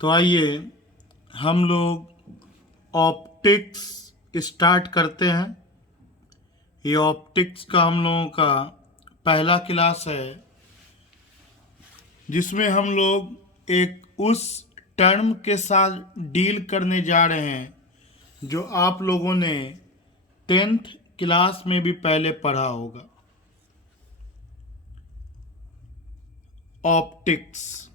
तो आइए हम लोग ऑप्टिक्स स्टार्ट करते हैं। ये ऑप्टिक्स का हम लोगों का पहला क्लास है, जिसमें हम लोग एक उस टर्म के साथ डील करने जा रहे हैं जो आप लोगों ने 10th क्लास में भी पहले पढ़ा होगा। ऑप्टिक्स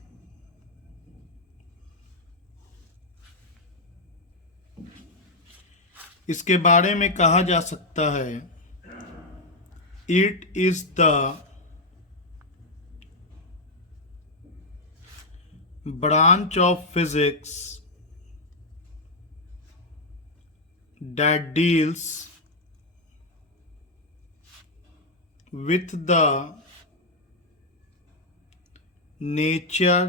इसके बारे में कहा जा सकता है, it is the branch of physics that deals with the nature,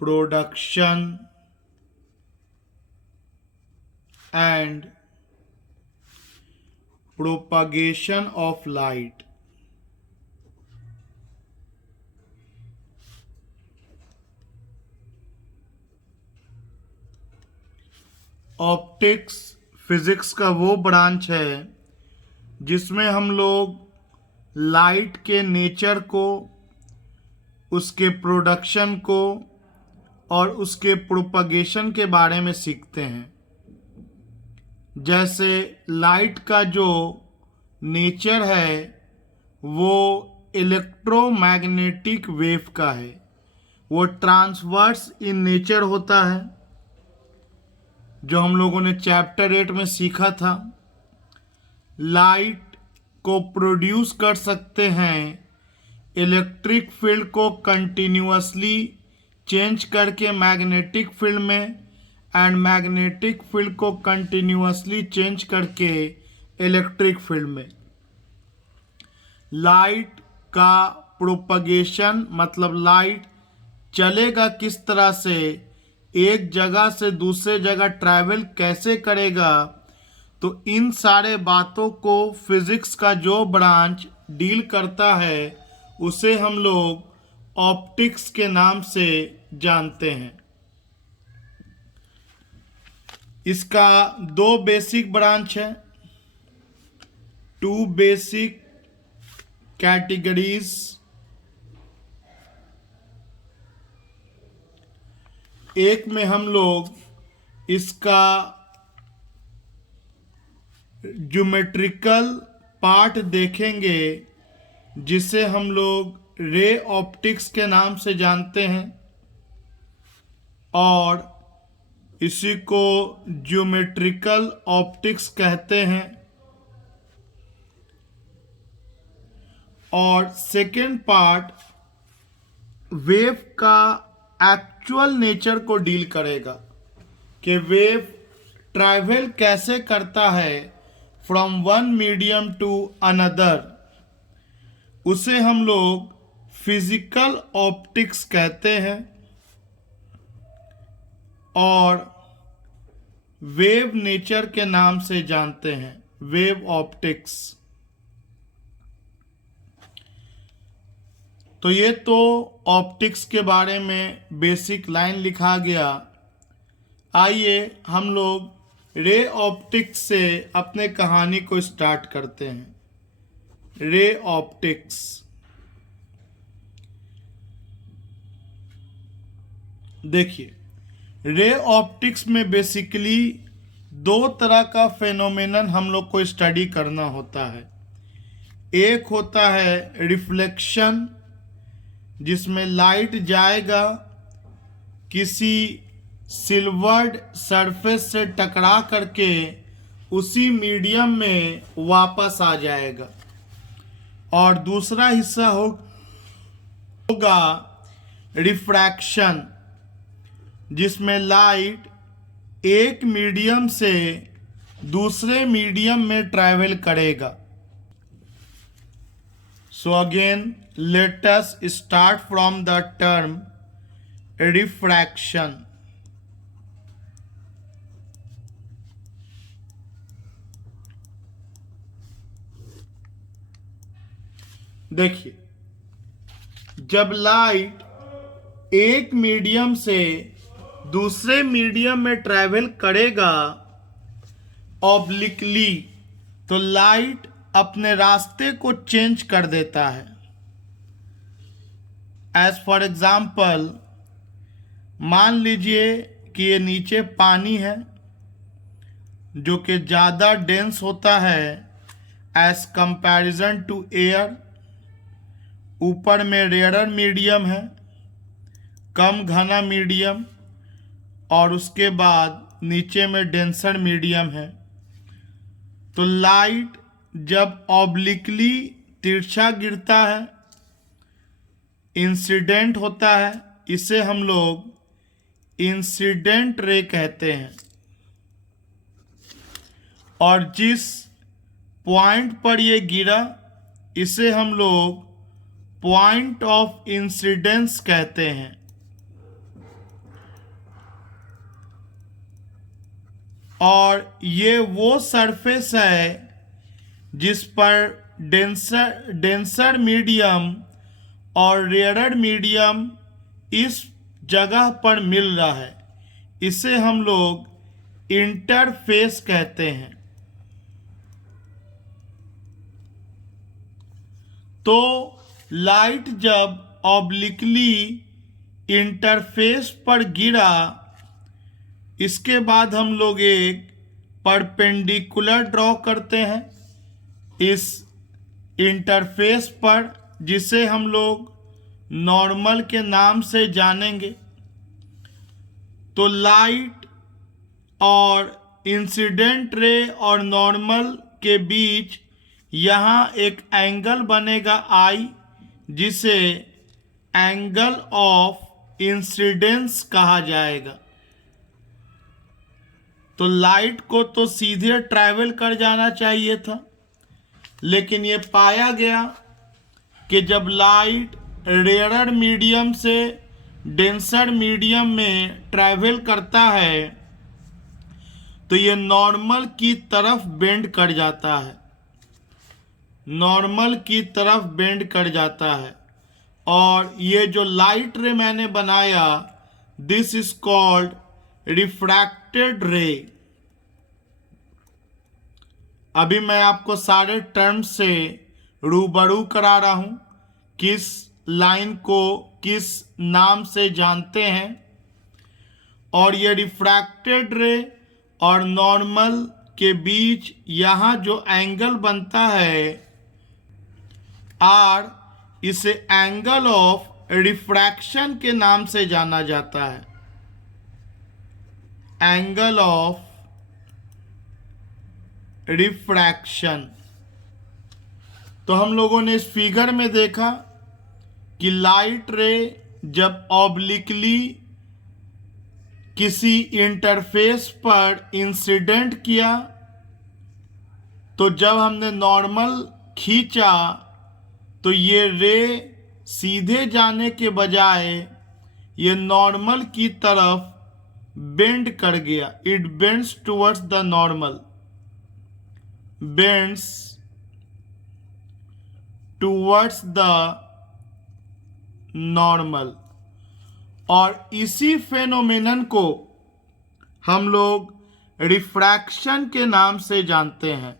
production and propagation of light. Optics physics का वो ब्रांच है जिसमें हम लोग लाइट के नेचर को, उसके प्रोडक्शन को और उसके प्रोपगेशन के बारे में सीखते हैं। जैसे लाइट का जो नेचर है वो इलेक्ट्रोमैग्नेटिक वेव का है, वो ट्रांसवर्स इन नेचर होता है, जो हम लोगों ने चैप्टर 8 में सीखा था। लाइट को प्रोड्यूस कर सकते हैं इलेक्ट्रिक फील्ड को कंटिन्यूअसली चेंज करके मैग्नेटिक फील्ड में, एंड मैग्नेटिक फील्ड को कंटिन्यूअसली चेंज करके इलेक्ट्रिक फील्ड में। लाइट का प्रोपगेशन मतलब लाइट चलेगा किस तरह से, एक जगह से दूसरे जगह ट्रैवल कैसे करेगा, तो इन सारे बातों को फिजिक्स का जो ब्रांच डील करता है उसे हम लोग ऑप्टिक्स के नाम से जानते हैं। इसका दो बेसिक ब्रांच है, टू बेसिक कैटेगरीज। एक में हम लोग इसका ज्योमेट्रिकल पार्ट देखेंगे जिसे हम लोग रे ऑप्टिक्स के नाम से जानते हैं, और इसी को ज्योमेट्रिकल ऑप्टिक्स कहते हैं। और सेकेंड पार्ट वेव का एक्चुअल नेचर को डील करेगा कि वेव ट्रैवल कैसे करता है from one medium to another, उसे हम लोग फिजिकल ऑप्टिक्स कहते हैं। और वेव नेचर के नाम से जानते हैं, वेव ऑप्टिक्स। तो ये तो ऑप्टिक्स के बारे में बेसिक लाइन लिखा गया। आइए हम लोग रे ऑप्टिक्स से अपने कहानी को स्टार्ट करते हैं। रे ऑप्टिक्स देखिए, रे ऑप्टिक्स में बेसिकली दो तरह का फेनोमेनन हम लोग को स्टडी करना होता है। एक होता है रिफ्लेक्शन, जिसमें लाइट जाएगा किसी सिल्वर्ड सरफेस से टकरा करके उसी मीडियम में वापस आ जाएगा। और दूसरा हिस्सा होगा रिफ्रैक्शन, जिसमें लाइट एक मीडियम से दूसरे मीडियम में ट्रैवल करेगा। So again, let us start from the term refraction. देखिए, जब लाइट एक मीडियम से दूसरे मीडियम में ट्रैवल करेगा ऑब्लिकली, तो लाइट अपने रास्ते को चेंज कर देता है। एज फॉर एग्जाम्पल, मान लीजिए कि ये नीचे पानी है जो कि ज़्यादा डेंस होता है एज कंपैरिजन टू एयर। ऊपर में रेयरर मीडियम है, कम घना मीडियम, और उसके बाद नीचे में डेंसर मीडियम है। तो लाइट जब ऑब्लिकली तिरछा गिरता है, इंसिडेंट होता है, इसे हम लोग इंसिडेंट रे कहते हैं। और जिस पॉइंट पर ये गिरा, इसे हम लोग पॉइंट ऑफ इंसिडेंस कहते हैं। और ये वो सरफेस है जिस पर डेंसर मीडियम और रेयरर मीडियम इस जगह पर मिल रहा है, इसे हम लोग इंटरफेस कहते हैं। तो लाइट जब ऑब्लिकली इंटरफेस पर गिरा, इसके बाद हम लोग एक परपेंडिकुलर ड्रॉ करते हैं इस इंटरफेस पर, जिसे हम लोग नॉर्मल के नाम से जानेंगे। तो लाइट और इंसिडेंट रे और नॉर्मल के बीच यहाँ एक एंगल बनेगा आई, जिसे एंगल ऑफ इंसिडेंस कहा जाएगा। तो लाइट को तो सीधे ट्रैवल कर जाना चाहिए था, लेकिन ये पाया गया कि जब लाइट रेयरर मीडियम से डेंसर मीडियम में ट्रैवल करता है तो ये नॉर्मल की तरफ बेंड कर जाता है, नॉर्मल की तरफ बेंड कर जाता है। और ये जो लाइट रे मैंने बनाया, दिस इज कॉल्ड रिफ्रैक्टेड रे। अभी मैं आपको सारे टर्म्स से रूबरू करा रहा हूं, किस लाइन को किस नाम से जानते हैं। और ये रिफ्रैक्टेड रे और नॉर्मल के बीच यहाँ जो एंगल बनता है आर, इसे एंगल ऑफ रिफ्रैक्शन के नाम से जाना जाता है। Angle of refraction. तो हम लोगों ने इस फिगर में देखा कि लाइट रे जब ऑब्लिकली किसी इंटरफेस पर इंसिडेंट किया, तो जब हमने नॉर्मल खींचा तो ये रे सीधे जाने के बजाय ये नॉर्मल की तरफ बेंड कर गया। It bends towards the normal, bends towards the normal. और इसी फेनोमेनन को हम लोग रिफ्रैक्शन के नाम से जानते हैं।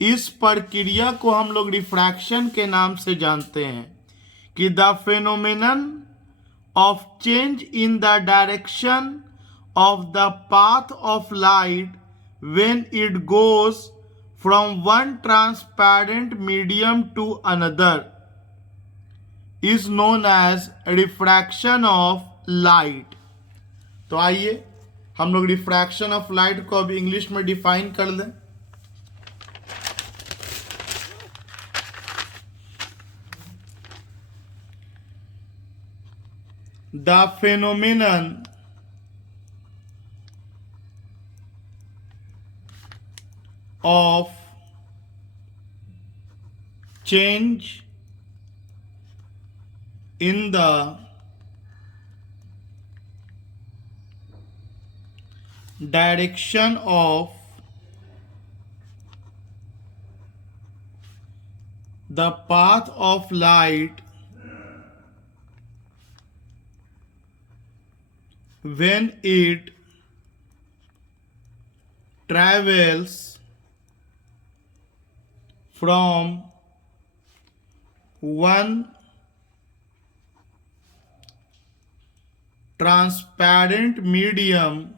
इस प्रक्रिया को हम लोग रिफ्रैक्शन के नाम से जानते हैं कि the phenomenon of change in the direction of the path of light when it goes from one transparent medium to another is known as refraction of light। तो आइए हम लोग रिफ्रैक्शन ऑफ लाइट को अब इंग्लिश में define कर लें। The phenomenon of change in the direction of the path of light when it travels from one transparent medium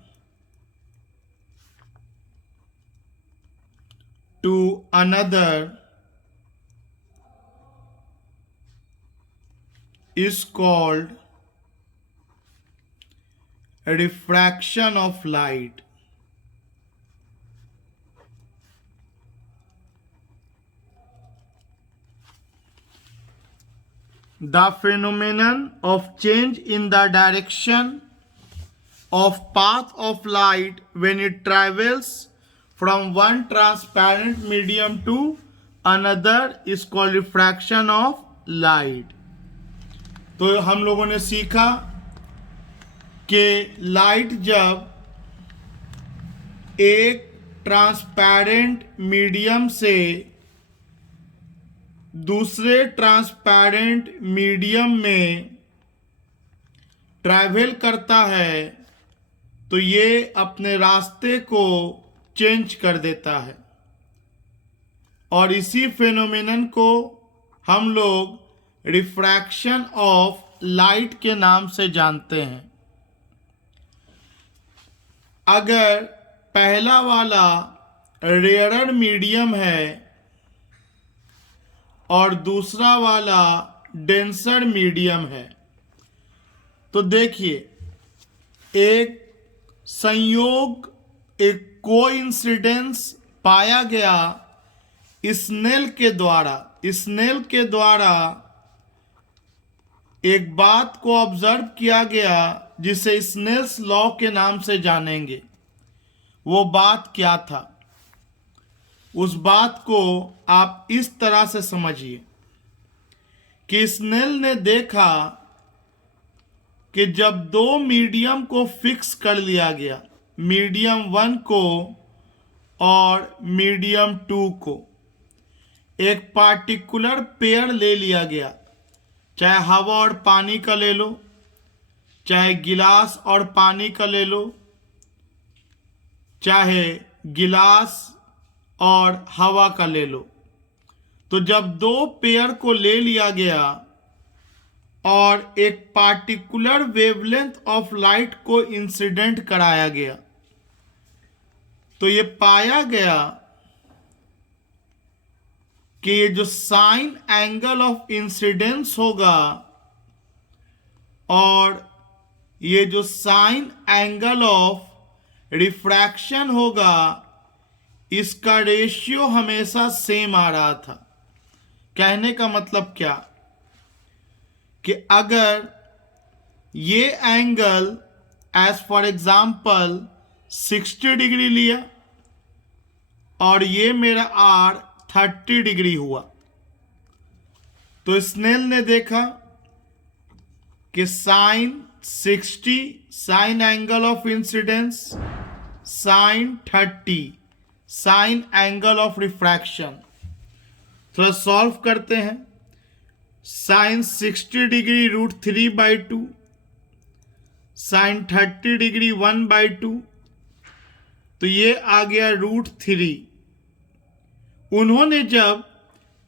to another is called refraction of light. The phenomenon of change in the direction of path of light when it travels from one transparent medium to another is called refraction of light. तो हम लोगों ने सीखा कि light जब एक transparent medium से दूसरे ट्रांसपेरेंट मीडियम में ट्रैवल करता है तो ये अपने रास्ते को चेंज कर देता है, और इसी फेनोमेनन को हम लोग रिफ्रैक्शन ऑफ लाइट के नाम से जानते हैं। अगर पहला वाला रेयरर मीडियम है और दूसरा वाला डेंसर मीडियम है, तो देखिए एक संयोग, एक कोइंसिडेंस पाया गया स्नेल के द्वारा एक बात को ऑब्जर्व किया गया जिसे स्नेल्स लॉ के नाम से जानेंगे। वो बात क्या था? उस बात को आप इस तरह से समझिए कि स्नेल ने देखा कि जब दो मीडियम को फिक्स कर लिया गया, मीडियम 1 को और मीडियम 2 को, एक पार्टिकुलर पेयर ले लिया गया, चाहे हवा और पानी का ले लो, चाहे गिलास और पानी का ले लो, चाहे गिलास और हवा का ले लो। तो जब दो पेयर को ले लिया गया और एक पार्टिकुलर वेवलेंथ ऑफ लाइट को इंसिडेंट कराया गया, तो ये पाया गया कि ये जो साइन एंगल ऑफ इंसिडेंस होगा और ये जो साइन एंगल ऑफ रिफ्रैक्शन होगा, इसका रेशियो हमेशा सेम आ रहा था। कहने का मतलब क्या कि अगर ये angle as for example 60 degree लिया और ये मेरा आर 30 डिग्री हुआ, तो स्नेल ने देखा कि sine 60 sine angle of incidence, sine 30 sine angle of refraction. थोड़ा सॉल्व करते हैं। साइन 60 डिग्री √3/2, साइन 30 डिग्री 1/2, तो ये आ गया √3। उन्होंने जब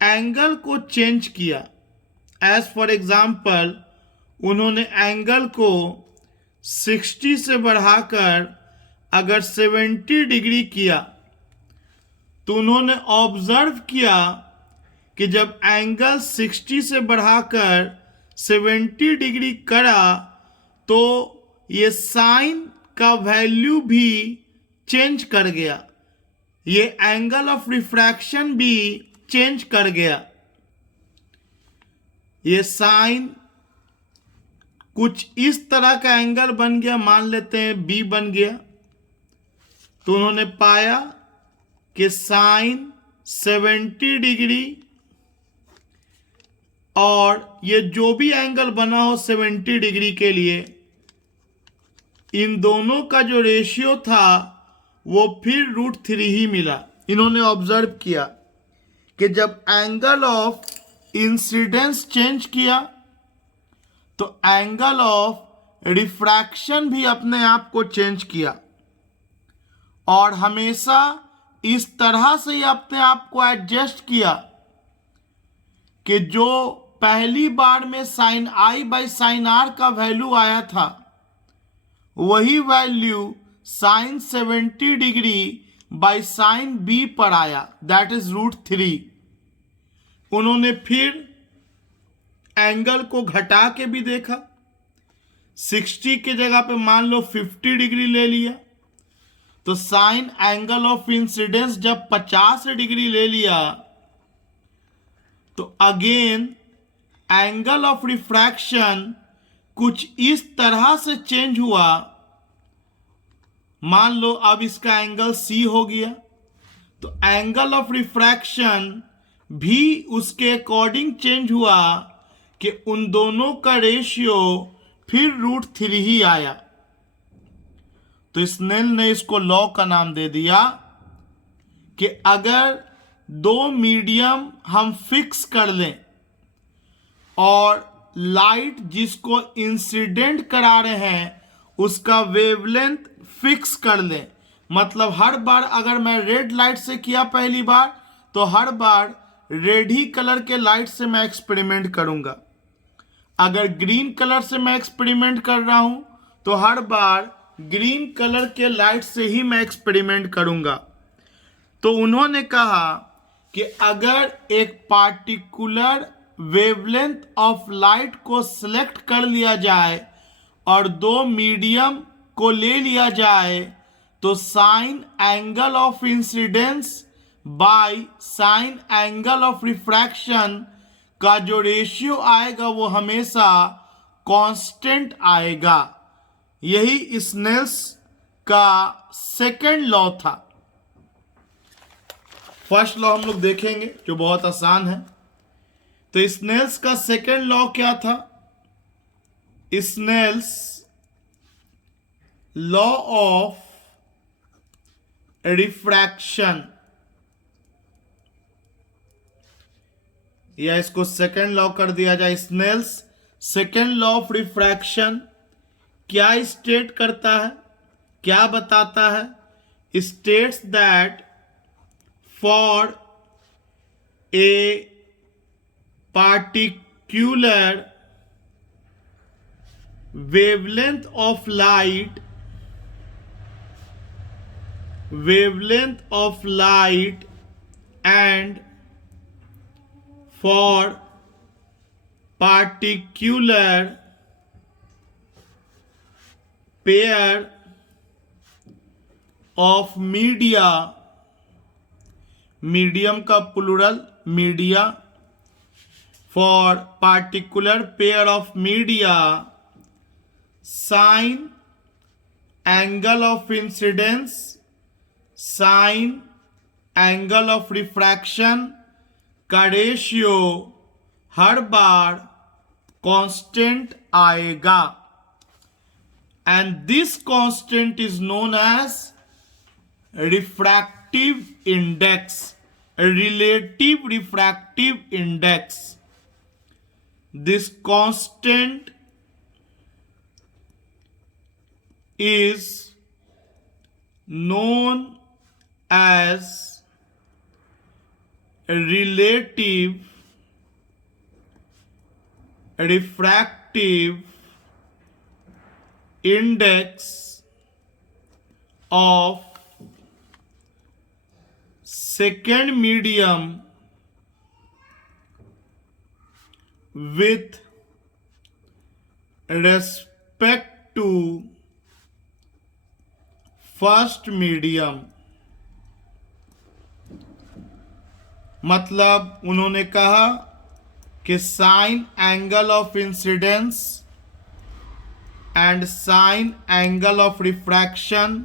एंगल को चेंज किया, एज फॉर एग्जाम्पल उन्होंने एंगल को 60 से बढ़ाकर अगर 70 डिग्री किया, तो उन्होंने ऑब्जर्व किया कि जब एंगल 60 से बढ़ाकर 70 डिग्री करा तो ये साइन का वैल्यू भी चेंज कर गया, ये एंगल ऑफ रिफ्रैक्शन भी चेंज कर गया। ये साइन कुछ इस तरह का एंगल बन गया, मान लेते हैं बी बन गया। तो उन्होंने पाया कि साइन 70 डिग्री और ये जो भी एंगल बना हो 70 डिग्री के लिए, इन दोनों का जो रेशियो था वो फिर √3 ही मिला। इन्होंने ऑब्जर्व किया कि जब एंगल ऑफ इंसिडेंस चेंज किया तो एंगल ऑफ रिफ्रैक्शन भी अपने आप को चेंज किया और हमेशा इस तरह से ही अपने आप को एडजस्ट किया कि जो पहली बार में sine I by sine are का वैल्यू आया था वही value sine 70 degree by sine B पर आया, दैट इज √3। उन्होंने फिर एंगल को घटा के भी देखा, 60 के जगह पे मान लो 50 डिग्री ले लिया, तो साइन एंगल ऑफ इंसिडेंस जब 50 डिग्री ले लिया तो अगेन एंगल ऑफ रिफ्रैक्शन कुछ इस तरह से चेंज हुआ। मान लो अब इसका एंगल C हो गया, तो एंगल ऑफ रिफ्रैक्शन भी उसके अकॉर्डिंग चेंज हुआ कि उन दोनों का रेशियो फिर √3 ही आया। तो स्नेल ने इसको लॉ का नाम दे दिया कि अगर दो मीडियम हम फिक्स कर लें और लाइट जिसको इंसिडेंट करा रहे हैं उसका वेवलेंथ फिक्स कर लें, मतलब हर बार अगर मैं रेड लाइट से किया पहली बार तो हर बार रेड ही कलर के लाइट से मैं एक्सपेरिमेंट करूंगा, अगर ग्रीन कलर से मैं एक्सपेरिमेंट कर रहा हूं तो हर बार ग्रीन कलर के लाइट से ही मैं एक्सपेरिमेंट करूंगा। तो उन्होंने कहा कि अगर एक पार्टिकुलर वेवलेंथ ऑफ लाइट को सिलेक्ट कर लिया जाए और दो मीडियम को ले लिया जाए तो sign angle of incidence by sine angle of refraction का जो रेशियो आएगा वो हमेशा कांस्टेंट आएगा। यही स्नेल्स का सेकंड लॉ था। फर्स्ट लॉ हम लोग देखेंगे जो बहुत आसान है। तो स्नेल्स का सेकंड लॉ क्या था? स्नेल्स लॉ ऑफ रिफ्रैक्शन, या इसको सेकंड लॉ कर दिया जाए। Snell's second law of refraction क्या स्टेट करता है, क्या बताता है? States that for a particular wavelength of light and for particular pair of media, medium का plural media, for particular pair of media, sine angle of incidence, sine angle of refraction का ratio हर बार constant आएगा, and this constant is known as refractive index, relative refractive index. This constant is known as relative refractive index of second medium with respect to first medium। मतलब उन्होंने कहा कि sine angle of incidence and sine angle of refraction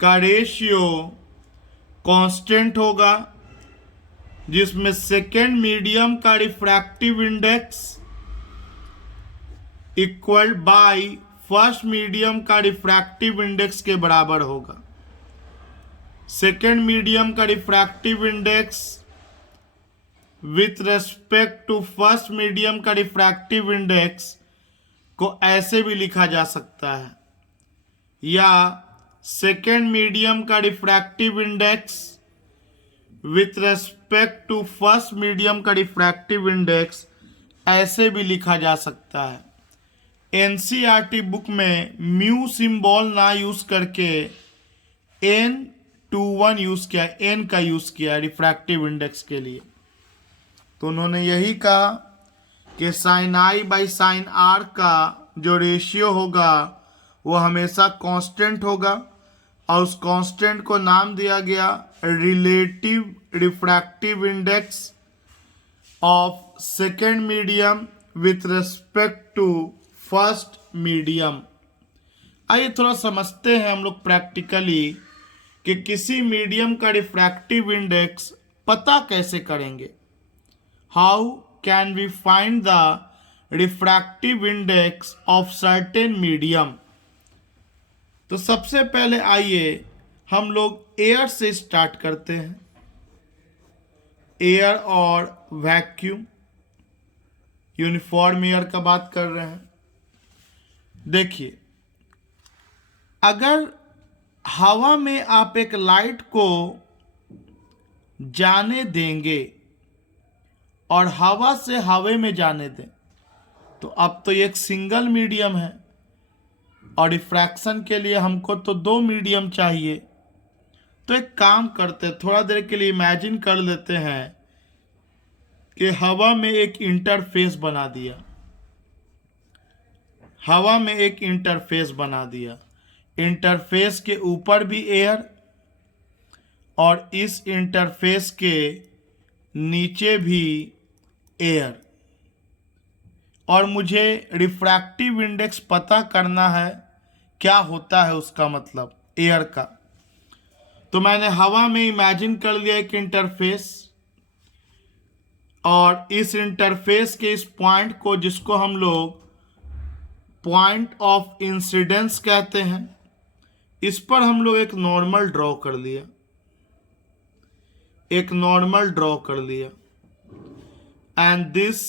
का ratio constant होगा, जिसमें second medium का refractive index equal by first medium का refractive index के बराबर होगा। सेकेंड मीडियम का refractive index with respect to first medium का रिफ्रैक्टिव इंडेक्स को ऐसे भी लिखा जा सकता है, या सेकेंड मीडियम का refractive index with respect to first medium का रिफ्रैक्टिव इंडेक्स ऐसे भी लिखा जा सकता है। एनसीईआरटी बुक में म्यू सिंबल ना यूज करके N21 यूज किया, N का यूज किया रिफ्रैक्टिव इंडेक्स के लिए। तो उन्होंने यही कहा कि sine I by sine are का जो रेशियो होगा वो हमेशा कांस्टेंट होगा, और उस कांस्टेंट को नाम दिया गया relative refractive index of second medium with respect to first medium. आइए थोड़ा समझते हैं हम लोग प्रैक्टिकली कि किसी मीडियम का रिफ्रैक्टिव इंडेक्स पता कैसे करेंगे। How can we find the refractive index of certain medium. तो सबसे पहले आइए हम लोग एयर से स्टार्ट करते हैं। एयर और वैक्यूम, यूनिफॉर्म एयर का बात कर रहे हैं। देखिए, अगर हवा में आप एक लाइट को जाने देंगे और हवा से हवा में जाने दें, तो अब तो एक सिंगल मीडियम है और रिफ्रैक्शन के लिए हमको तो दो मीडियम चाहिए। तो एक काम करते हैं, थोड़ा देर के लिए इमेजिन कर लेते हैं कि हवा में एक इंटरफेस बना दिया, हवा में एक इंटरफेस बना दिया, इंटरफेस के ऊपर भी एयर और इस इंटरफेस के नीचे भी एयर, और मुझे रिफ्रैक्टिव इंडेक्स पता करना है क्या होता है उसका मतलब एयर का। तो मैंने हवा में इमेजिन कर लिया एक इंटरफेस, और इस इंटरफेस के इस पॉइंट को, जिसको हम लोग पॉइंट ऑफ इंसिडेंस कहते हैं, इस पर हम लोग एक नॉर्मल ड्रॉ कर लिया, एक नॉर्मल ड्रॉ कर लिया, and this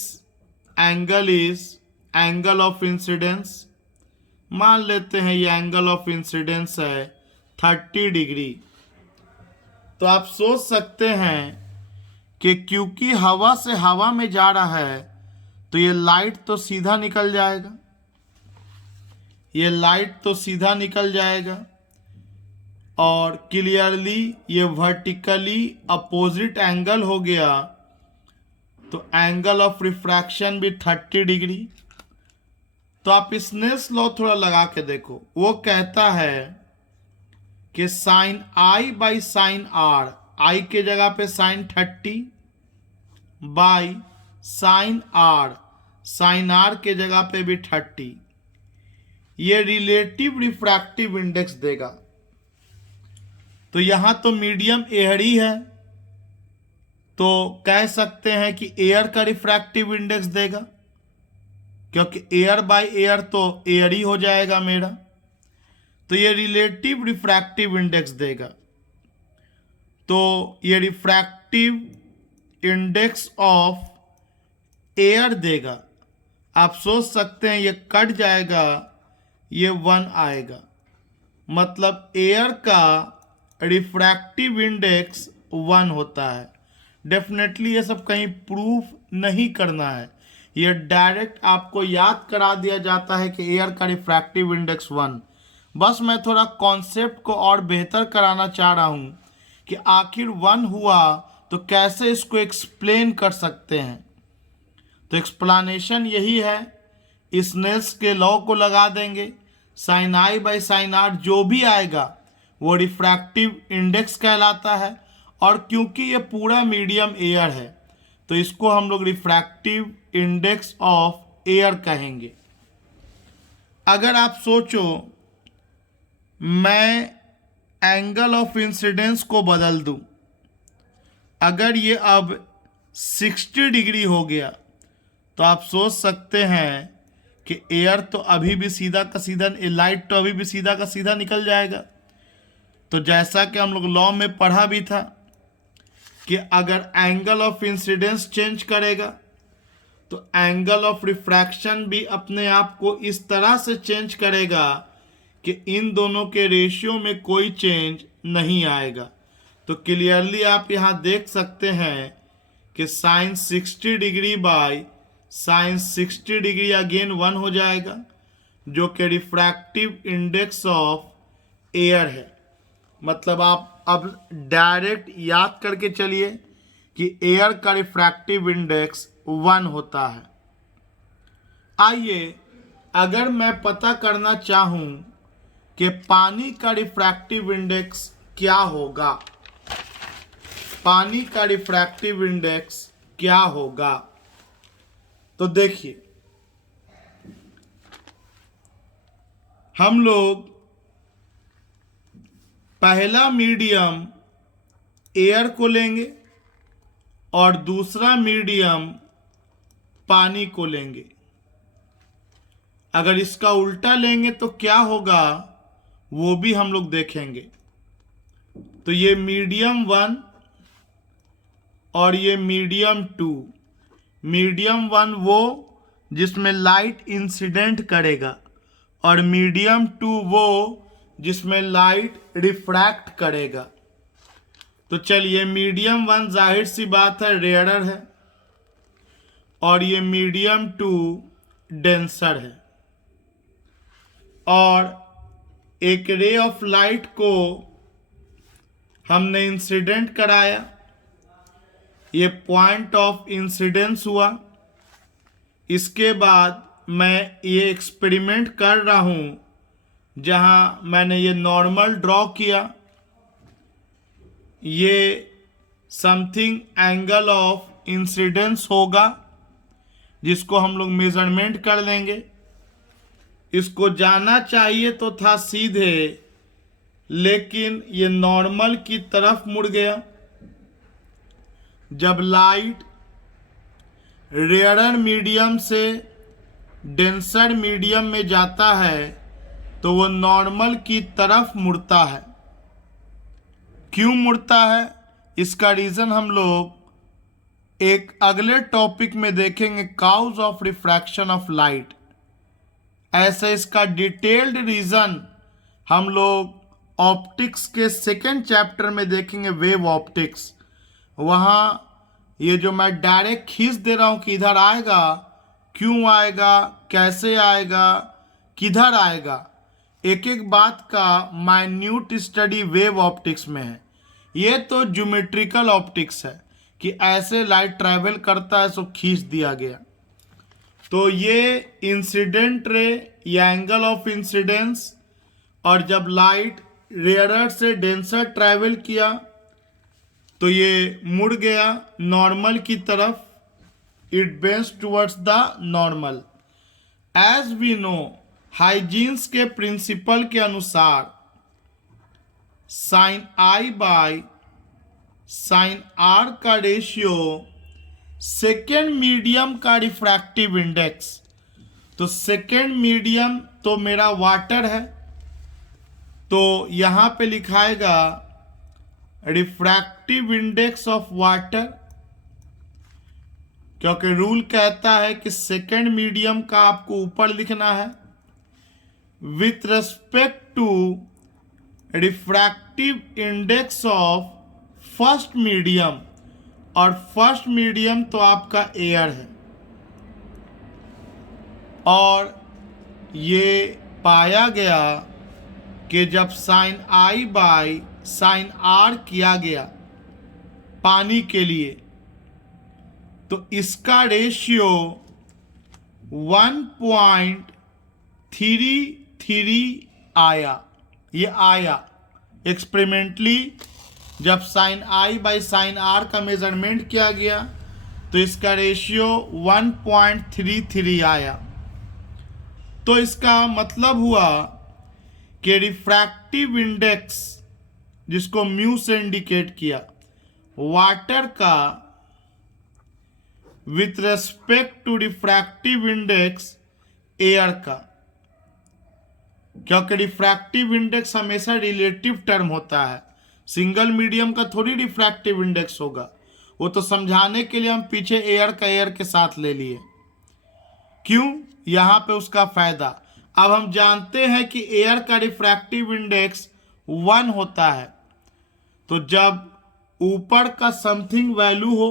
angle is angle of incidence. मान लेते हैं ये एंगल ऑफ इंसिडेंस है 30 डिग्री। तो आप सोच सकते हैं कि क्योंकि हवा से हवा में जा रहा है तो ये लाइट तो सीधा निकल जाएगा, ये लाइट तो सीधा निकल जाएगा, और क्लियरली ये वर्टिकली अपोजिट एंगल हो गया, तो एंगल ऑफ रिफ्रैक्शन भी 30 डिग्री। तो आप स्नेल्स लॉ थोड़ा लगा के देखो, वो कहता है कि sine I by sine r, i के जगह पे sine 30 by sine are, sine are के जगह पे भी 30, ये रिलेटिव रिफ्रैक्टिव इंडेक्स देगा। तो यहां तो मीडियम एयर ही है, तो कह सकते हैं कि एयर का रिफ्रैक्टिव इंडेक्स देगा, क्योंकि एयर बाय एयर तो एयर ही हो जाएगा मेरा। तो ये रिलेटिव रिफ्रैक्टिव इंडेक्स देगा। तो ये रिफ्रैक्टिव इंडेक्स ऑफ एयर देगा। आप सोच सकते हैं ये कट जाएगा, ये 1 आएगा, मतलब एयर का रिफ्रैक्टिव इंडेक्स 1 होता है। डेफिनेटली ये सब कहीं प्रूफ नहीं करना है, ये डायरेक्ट आपको याद करा दिया जाता है कि एयर का रिफ्रैक्टिव इंडेक्स 1। बस मैं थोड़ा कॉन्सेप्ट को और बेहतर कराना चाह रहा हूँ कि आखिर 1 हुआ तो कैसे इसको एक्सप्लेन कर सकते हैं। तो एक्सप्लेनेशन यही है, स्नेल्स के लॉ को लगा देंगे, sine I by sine R जो भी आएगा वो रिफ्रैक्टिव इंडेक्स कहलाता है, और क्योंकि ये पूरा मीडियम एयर है तो इसको हम लोग रिफ्रैक्टिव इंडेक्स ऑफ एयर कहेंगे। अगर आप सोचो मैं एंगल ऑफ इंसिडेंस को बदल दूं, अगर ये अब 60 डिग्री हो गया, तो आप सोच सकते हैं कि एयर तो अभी भी सीधा का सीधा, लाइट तो अभी भी सीधा का सीधा निकल जाएगा। तो जैसा कि हम लोग लॉ में पढ़ा भी था कि अगर एंगल ऑफ इंसिडेंस चेंज करेगा तो एंगल ऑफ रिफ्रैक्शन भी अपने आप को इस तरह से चेंज करेगा कि इन दोनों के रेशियो में कोई चेंज नहीं आएगा। तो क्लियरली आप यहाँ देख सकते हैं कि sine 60 degree by sine 60 degree again 1 हो जाएगा, जो कि रिफ्रैक्टिव इंडेक्स ऑफ एयर है। मतलब आप अब डायरेक्ट याद करके चलिए कि एयर का रिफ्रैक्टिव इंडेक्स 1 होता है। आइए अगर मैं पता करना चाहूं कि पानी का रिफ्रैक्टिव इंडेक्स क्या होगा, पानी का रिफ्रैक्टिव इंडेक्स क्या होगा, तो देखिए हम लोग पहला मीडियम एयर को लेंगे और दूसरा मीडियम पानी को लेंगे। अगर इसका उल्टा लेंगे तो क्या होगा वो भी हम लोग देखेंगे। तो ये मीडियम 1 और ये मीडियम 2। मीडियम 1 वो जिसमें लाइट इंसिडेंट करेगा और मीडियम 2 वो जिसमें लाइट रिफ्रैक्ट करेगा। तो चलिए मीडियम 1 जाहिर सी बात है रेयरर है और ये मीडियम 2 डेंसर है। और एक रे ऑफ लाइट को हमने इंसिडेंट कराया, ये पॉइंट ऑफ इंसिडेंस हुआ। इसके बाद मैं ये एक्सपेरिमेंट कर रहा हूं जहां मैंने ये नॉर्मल ड्रॉ किया, ये समथिंग एंगल ऑफ इंसिडेंस होगा जिसको हम लोग मेजरमेंट कर लेंगे। इसको जाना चाहिए तो था सीधे, लेकिन ये नॉर्मल की तरफ मुड़ गया। जब लाइट रेयरर मीडियम से डेंसर मीडियम में जाता है तो वो नॉर्मल की तरफ मुड़ता है। क्यों मुड़ता है इसका रीज़न हम लोग एक अगले टॉपिक में देखेंगे, cause of refraction of light. ऐसे इसका डिटेल्ड रीज़न हम लोग ऑप्टिक्स के सेकेंड चैप्टर में देखेंगे, वेव ऑप्टिक्स। वहाँ ये जो मैं डायरेक्ट खींच दे रहा हूँ कि इधर आएगा, क्यों आएगा, कैसे आएगा, किधर आएगा, एक एक बात का माइन्यूट स्टडी वेव ऑप्टिक्स में है। ये तो ज्योमेट्रिकल ऑप्टिक्स है कि ऐसे लाइट ट्रैवल करता है, सो खींच दिया गया। तो ये इंसिडेंट रे या एंगल ऑफ इंसिडेंस, और जब लाइट रेयरर से डेंसर ट्रैवल किया तो ये मुड़ गया नॉर्मल की तरफ, it bends towards the normal. As we know, Huygens के प्रिंसिपल के अनुसार sine I by sine are का रेशियो सेकेंड मीडियम का रिफ्रैक्टिव इंडेक्स। तो सेकेंड मीडियम तो मेरा वाटर है, तो यहाँ पे लिखाएगा रिफ्रैक्टिव इंडेक्स ऑफ वाटर, क्योंकि रूल कहता है कि सेकेंड मीडियम का आपको ऊपर लिखना है with respect to refractive index of first medium, और फर्स्ट मीडियम तो आपका एयर है। और ये पाया गया कि जब sine I by sine R किया गया पानी के लिए, तो इसका रेशियो 1.33 आया। ये आया एक्सपेरिमेंटली, जब sine I by sine are का मेजरमेंट किया गया तो इसका रेशियो 1.33 आया। तो इसका मतलब हुआ कि रिफ्रैक्टिव इंडेक्स, जिसको म्यू से इंडिकेट किया, वाटर का with respect to refractive index air का, क्योंकि रिफ्रैक्टिव इंडेक्स हमेशा रिलेटिव टर्म होता है, सिंगल मीडियम का थोड़ी रिफ्रैक्टिव इंडेक्स होगा। वो तो समझाने के लिए हम पीछे एयर का एयर के साथ ले लिए। क्यों, यहाँ पे उसका फायदा। अब हम जानते हैं कि एयर का रिफ्रैक्टिव इंडेक्स 1 होता है, तो जब ऊपर का समथिंग वैल्यू हो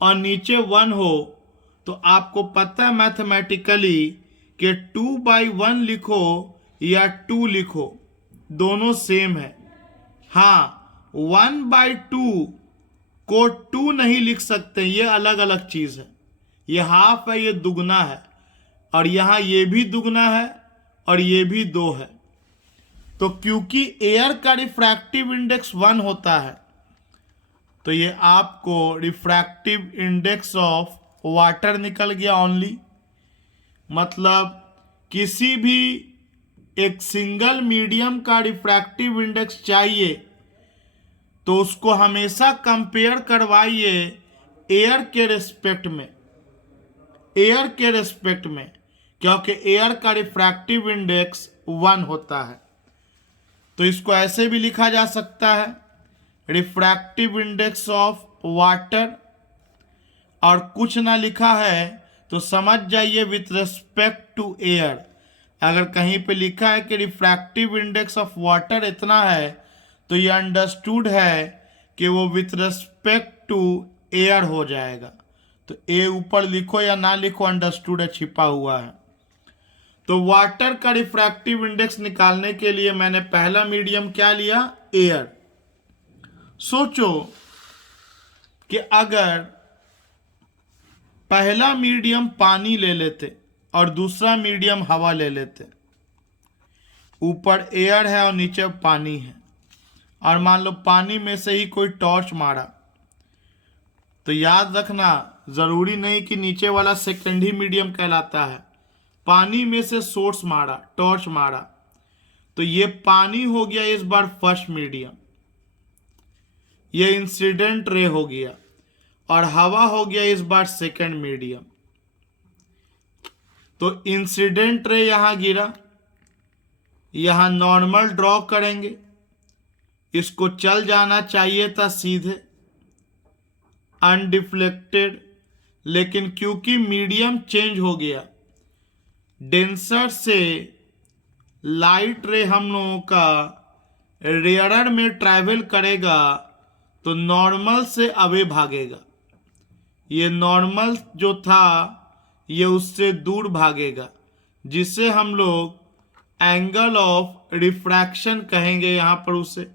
और नीचे 1 हो तो आपको पता है मैथमेटिकली कि 2/1 लिखो या 2 लिखो, दोनों सेम है। हाँ, 1/2 को 2 नहीं लिख सकते, ये अलग अलग चीज है। ये हाफ है, ये दुगना है, और यहां ये भी दुगना है और ये भी 2 है। तो क्योंकि एयर का रिफ्रैक्टिव इंडेक्स 1 होता है, तो ये आपको रिफ्रैक्टिव इंडेक्स ऑफ वाटर निकल गया ओनली। मतलब किसी भी एक सिंगल मीडियम का रिफ्रैक्टिव इंडेक्स चाहिए तो उसको हमेशा कंपेयर करवाइए एयर के रिस्पेक्ट में, एयर के रिस्पेक्ट में, क्योंकि एयर का रिफ्रैक्टिव इंडेक्स 1 होता है। तो इसको ऐसे भी लिखा जा सकता है, रिफ्रैक्टिव इंडेक्स ऑफ वाटर, और कुछ ना लिखा है तो समझ जाइए विथ रिस्पेक्ट टू एयर। अगर कहीं पे लिखा है कि रिफ्रैक्टिव इंडेक्स ऑफ वाटर इतना है तो ये अंडरस्टूड है कि वो विथ रिस्पेक्ट टू एयर हो जाएगा। तो ए ऊपर लिखो या ना लिखो, अंडरस्टूड है, छिपा हुआ है। तो वाटर का रिफ्रैक्टिव इंडेक्स निकालने के लिए मैंने पहला मीडियम क्या लिया, एयर। सोचो कि अगर पहला मीडियम पानी ले लेते और दूसरा मीडियम हवा ले लेते, ऊपर एयर है और नीचे पानी है, और मान लो पानी में से ही कोई टॉर्च मारा, तो याद रखना जरूरी नहीं कि नीचे वाला सेकेंड ही मीडियम कहलाता है। पानी में से सोर्स मारा, टॉर्च मारा, तो ये पानी हो गया इस बार फर्स्ट मीडियम, ये इंसिडेंट रे हो गया, और हवा हो गया इस बार सेकेंड मीडियम। तो इंसिडेंट रे यहां गिरा, यहां नॉर्मल ड्रॉ करेंगे, इसको चल जाना चाहिए था सीधे अनडिफ्लेक्टेड, लेकिन क्योंकि मीडियम चेंज हो गया, डेंसर से लाइट रे हम लोगों का रेयरर में ट्रैवल करेगा तो नॉर्मल से अवे भागेगा। ये नॉर्मल जो था ये उससे दूर भागेगा, जिसे हम लोग एंगल ऑफ रिफ्रैक्शन कहेंगे यहां पर उसे।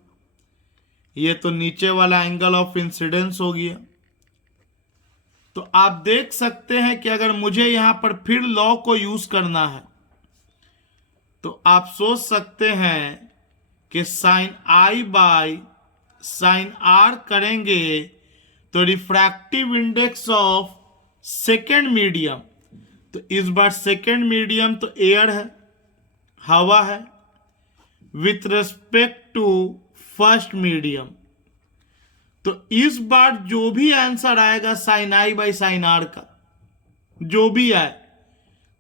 ये तो नीचे वाला एंगल ऑफ इंसिडेंस हो गया। तो आप देख सकते हैं कि अगर मुझे यहां पर फिर लॉ को यूज करना है तो आप सोच सकते हैं कि sine I by sine R करेंगे तो refractive index of second medium, तो इस बार सेकेंड मीडियम तो एयर है, हवा है, with respect to first medium. तो इस बार जो भी आंसर आएगा sine I by sine are का, जो भी आए,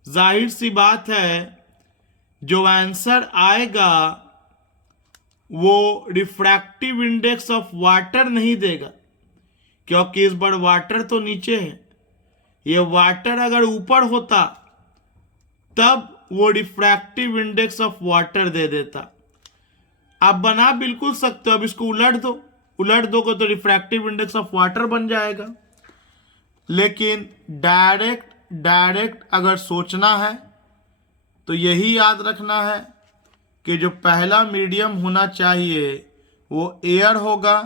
जाहिर सी बात है जो आंसर आएगा वो रिफ्रैक्टिव इंडेक्स ऑफ वाटर नहीं देगा, क्योंकि इस बार वाटर तो नीचे है। ये वाटर अगर ऊपर होता तब वो रिफ्रैक्टिव इंडेक्स ऑफ वाटर दे देता। आप बना बिल्कुल सकते हो, अब इसको उलट दो, उलट दोगे तो रिफ्रैक्टिव इंडेक्स ऑफ वाटर बन जाएगा। लेकिन डायरेक्ट अगर सोचना है तो यही याद रखना है कि जो पहला मीडियम होना चाहिए वो एयर होगा।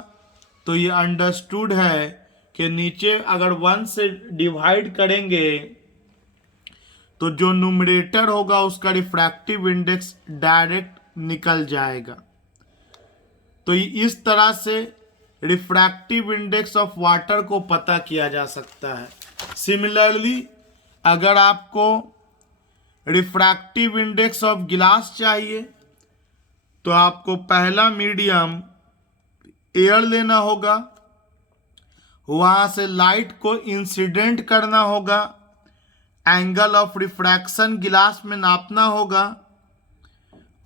तो ये अंडरस्टूड है कि नीचे अगर 1 से डिवाइड करेंगे तो जो न्यूमरेटर होगा उसका रिफ्रैक्टिव इंडेक्स डायरेक्ट निकल जाएगा। तो इस तरह से रिफ्रैक्टिव इंडेक्स ऑफ वाटर को पता किया जा सकता है। सिमिलरली अगर आपको रिफ्रैक्टिव इंडेक्स ऑफ गिलास चाहिए तो आपको पहला मीडियम एयर लेना होगा, वहां से लाइट को इंसिडेंट करना होगा, एंगल ऑफ रिफ्रैक्शन गिलास में नापना होगा,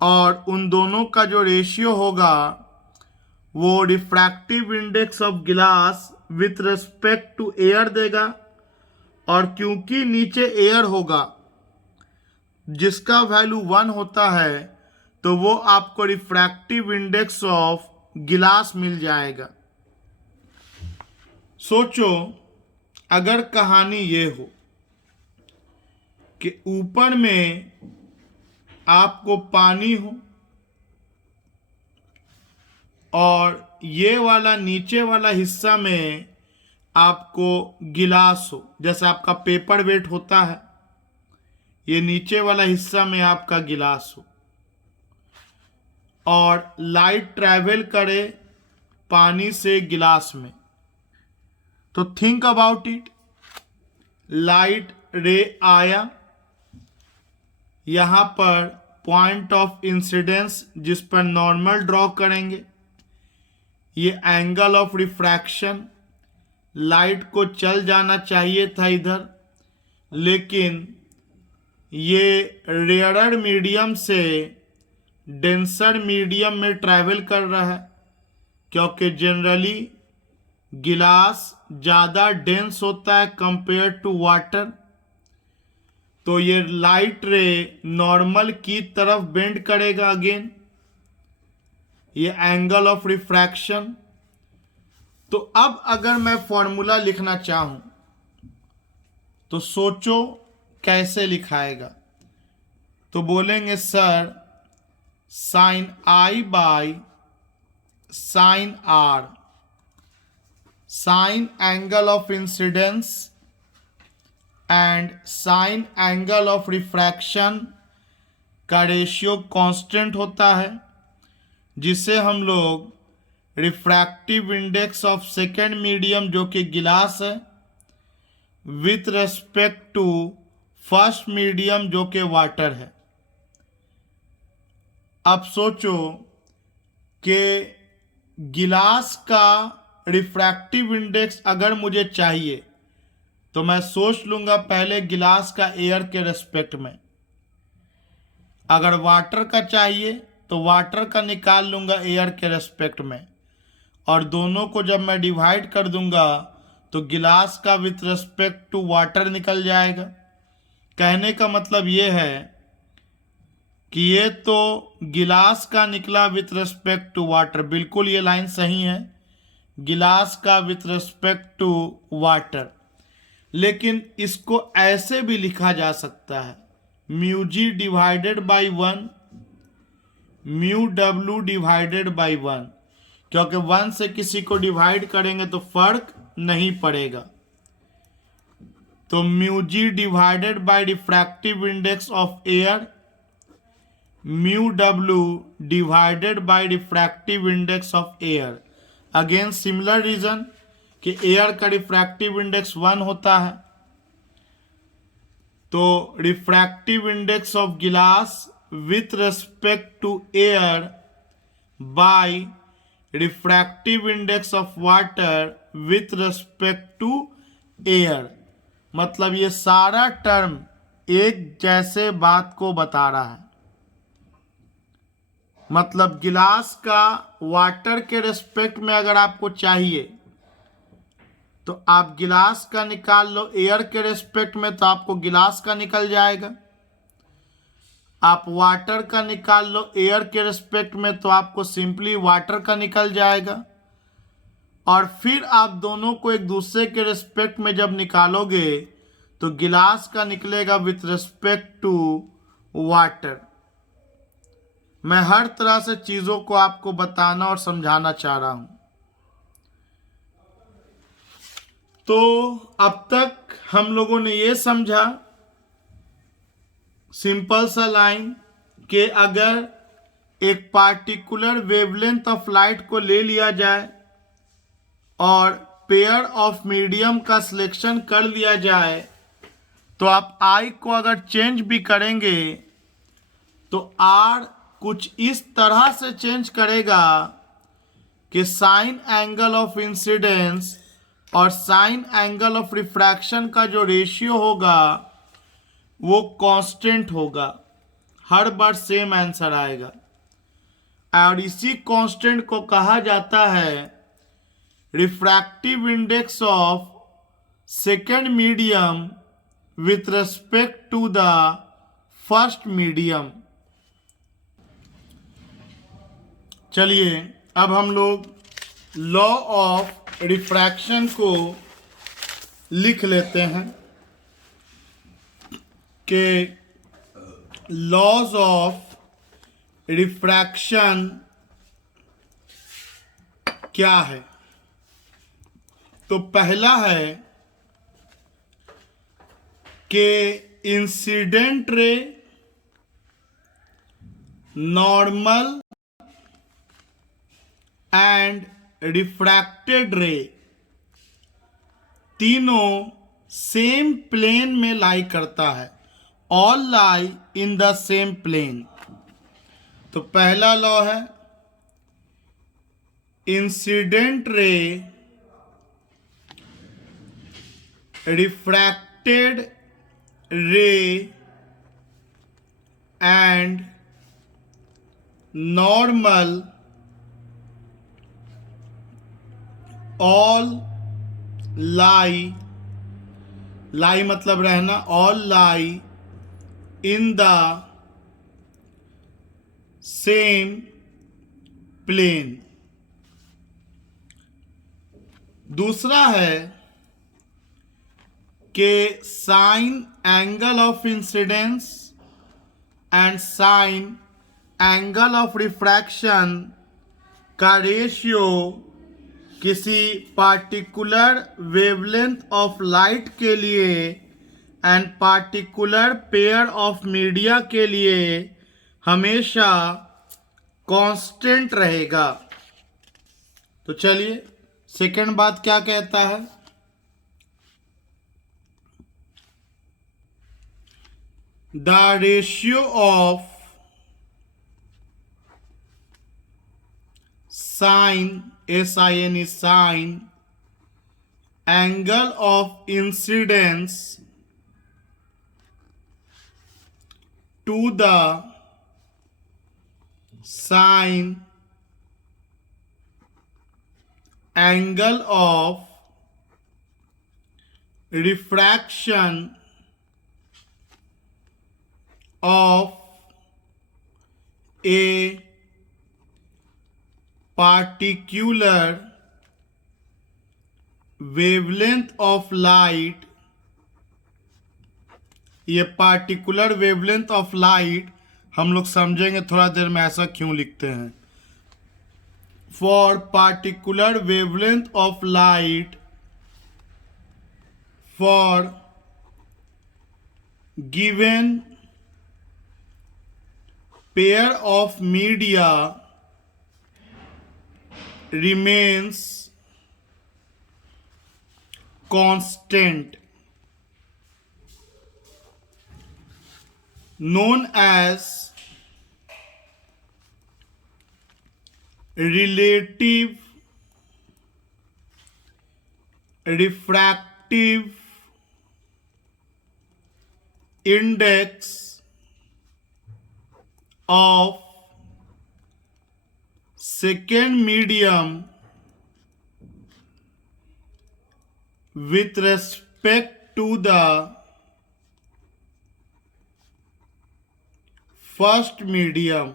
और उन दोनों का जो रेशियो होगा वो refractive index of glass with respect to air देगा। और क्योंकि नीचे एयर होगा जिसका वैल्यू 1 होता है तो वो आपको रिफ्रैक्टिव इंडेक्स ऑफ गिलास मिल जाएगा। सोचो अगर कहानी ये हो कि ऊपर में आपको पानी हो और ये वाला नीचे वाला हिस्सा में आपको गिलास हो, जैसे आपका पेपर वेट होता है, ये नीचे वाला हिस्सा में आपका गिलास हो और लाइट ट्रैवल करे पानी से गिलास में। तो थिंक अबाउट इट, लाइट रे आया, यहां पर पॉइंट ऑफ इंसिडेंस जिस पर नॉर्मल ड्रॉ करेंगे, ये एंगल ऑफ रिफ्रैक्शन, लाइट को चल जाना चाहिए था इधर, लेकिन ये रेयरर मीडियम से डेंसर मीडियम में ट्रैवल कर रहा है, क्योंकि जनरली गिलास ज़्यादा डेंस होता है कंपेयर टू वाटर। तो ये लाइट रे नॉर्मल की तरफ बेंड करेगा अगेन, ये एंगल ऑफ रिफ्रैक्शन। तो अब अगर मैं फॉर्मूला लिखना चाहूं तो सोचो कैसे लिखाएगा। तो बोलेंगे sir sine I by sine are, sine angle of incidence and sine angle of refraction का रेशियो कांस्टेंट होता है, जिसे हम लोग refractive index of second medium जो कि गिलास है with respect to first medium जो कि वाटर है। अब सोचो कि गिलास का रिफ्रैक्टिव इंडेक्स अगर मुझे चाहिए तो मैं सोच लूँगा पहले गिलास का एयर के रेस्पेक्ट में, अगर वाटर का चाहिए तो वाटर का निकाल लूँगा एयर के रेस्पेक्ट में, और दोनों को जब मैं डिवाइड कर दूंगा तो गिलास का विथ रेस्पेक्ट टू वाटर निकल जाएगा। कहने का मतलब ये है कि ये तो गिलास का निकला विथ रेस्पेक्ट टू वाटर, बिल्कुल ये लाइन सही है, गिलास का विथ रेस्पेक्ट टू वाटर। लेकिन इसको ऐसे भी लिखा जा सकता है mu G divided by 1 mu W divided by 1, क्योंकि 1 से किसी को डिवाइड करेंगे तो फर्क नहीं पड़ेगा। तो mu G divided by refractive index of air, mu W divided by refractive index of air. Again similar reason कि एयर का रिफ्रैक्टिव इंडेक्स 1 होता है, तो refractive index of glass with respect to air by refractive index of water with respect to air. मतलब ये सारा term एक जैसे बात को बता रहा है। मतलब गिलास का वाटर के रेस्पेक्ट में अगर आपको चाहिए तो आप गिलास का निकाल लो, एयर के रेस्पेक्ट में तो आपको गिलास का निकल जाएगा। आप वाटर का निकाल लो एयर के रेस्पेक्ट में तो आपको सिंपली वाटर का निकल जाएगा। और फिर आप दोनों को एक दूसरे के रेस्पेक्ट में जब निकालोगे तो गिलास का निकलेगा विथ रेस्पेक्ट टू वाटर। मैं हर तरह से चीज़ों को आपको बताना और समझाना चाह रहा हूं। तो अब तक हम लोगों ने ये समझा सिंपल सा लाइन कि अगर एक पार्टिकुलर वेवलेंथ ऑफ लाइट को ले लिया जाए और पेयर ऑफ मीडियम का सिलेक्शन कर लिया जाए तो आप आई को अगर चेंज भी करेंगे तो आर कुछ इस तरह से चेंज करेगा कि साइन एंगल ऑफ इंसिडेंस और साइन एंगल ऑफ रिफ्रैक्शन का जो रेशियो होगा वो कांस्टेंट होगा, हर बार सेम आंसर आएगा। और इसी कांस्टेंट को कहा जाता है refractive index of second medium with respect to the first medium. चलिए अब हम लोग लॉ ऑफ रिफ्रैक्शन को लिख लेते हैं कि लॉज ऑफ रिफ्रैक्शन क्या है। तो पहला है कि incident ray, normal and refracted रे तीनों सेम प्लेन में लाई करता है। All lie in the same plane. तो पहला लॉ है incident ray, refracted ray and normal all lie, lie मतलब रहना, all lie in the same plane. दूसरा है कि sine angle of incidence and sine angle of refraction का ratio किसी पार्टिकुलर वेवलेंथ ऑफ लाइट के लिए and particular pair of media के लिए हमेशा कांस्टेंट रहेगा। तो चलिए सेकंड बात क्या कहता है, the ratio of sine, SIN sine angle of incidence to the sine angle of refraction of a particular wavelength of light, ये पार्टिकुलर वेवलेंथ ऑफ लाइट हम लोग समझेंगे थोड़ा देर में ऐसा क्यों लिखते हैं। For particular wavelength of light for given pair of media remains constant, known as relative refractive index of second medium with respect to the first medium,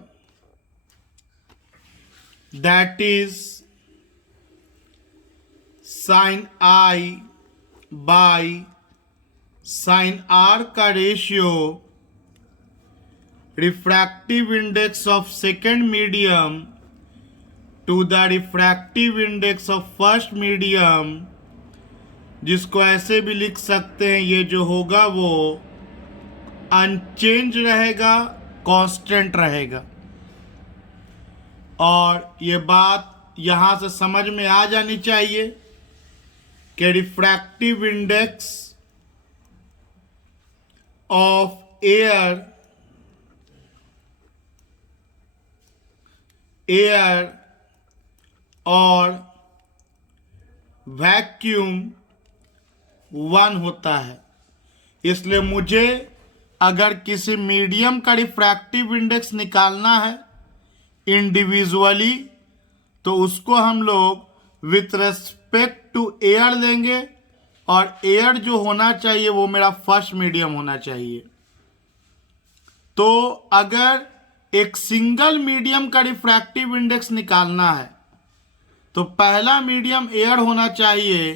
that is sin I by sin R का ratio refractive index of second medium to the refractive index of first medium, जिसको ऐसे भी लिख सकते हैं, ये जो होगा वो अनचेंज रहेगा, कांस्टेंट रहेगा। और ये बात यहाँ से समझ में आ जानी चाहिए कि रिफ्रैक्टिव इंडेक्स ऑफ एयर और वैक्यूम 1 होता है। इसलिए मुझे अगर किसी मीडियम का रिफ्रैक्टिव इंडेक्स निकालना है इंडिविजुअली, तो उसको हम लोग विथ रेस्पेक्ट टू एयर लेंगे, और एयर जो होना चाहिए वो मेरा फर्स्ट मीडियम होना चाहिए। तो अगर एक सिंगल मीडियम का रिफ्रैक्टिव इंडेक्स निकालना है तो पहला मीडियम एयर होना चाहिए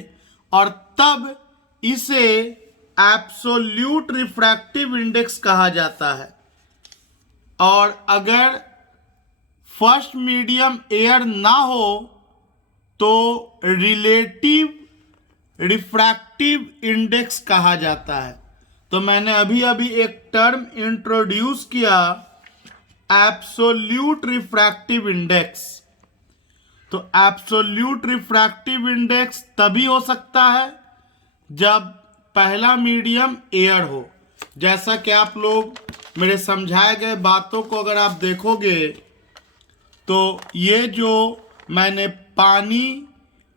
और तब इसे एब्सोल्यूट रिफ्रैक्टिव इंडेक्स कहा जाता है। और अगर फर्स्ट मीडियम एयर ना हो तो रिलेटिव रिफ्रैक्टिव इंडेक्स कहा जाता है। तो मैंने अभी अभी एक टर्म इंट्रोड्यूस किया, एब्सोल्यूट रिफ्रैक्टिव इंडेक्स। तो एब्सोल्यूट रिफ्रैक्टिव इंडेक्स तभी हो सकता है जब पहला मीडियम एयर हो। जैसा कि आप लोग मेरे समझाए गए बातों को अगर आप देखोगे तो ये जो मैंने पानी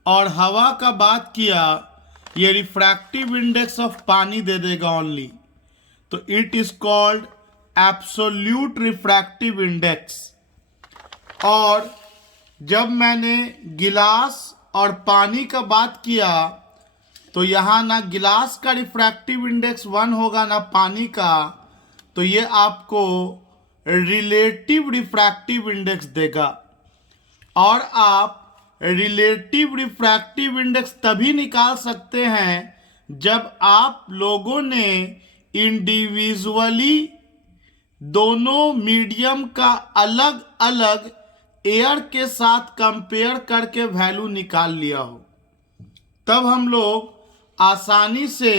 और हवा का बात किया, ये रिफ्रैक्टिव इंडेक्स ऑफ पानी दे देगा ओनली। तो it is called absolute refractive index. और जब मैंने गिलास और पानी का बात किया तो यहाँ ना गिलास का रिफ्रैक्टिव इंडेक्स 1 होगा ना पानी का, तो ये आपको रिलेटिव रिफ्रैक्टिव इंडेक्स देगा। और आप रिलेटिव रिफ्रैक्टिव इंडेक्स तभी निकाल सकते हैं जब आप लोगों ने इंडिविजुअली दोनों मीडियम का अलग अलग एयर के साथ कंपेयर करके वैल्यू निकाल लिया हो। तब हम लोग आसानी से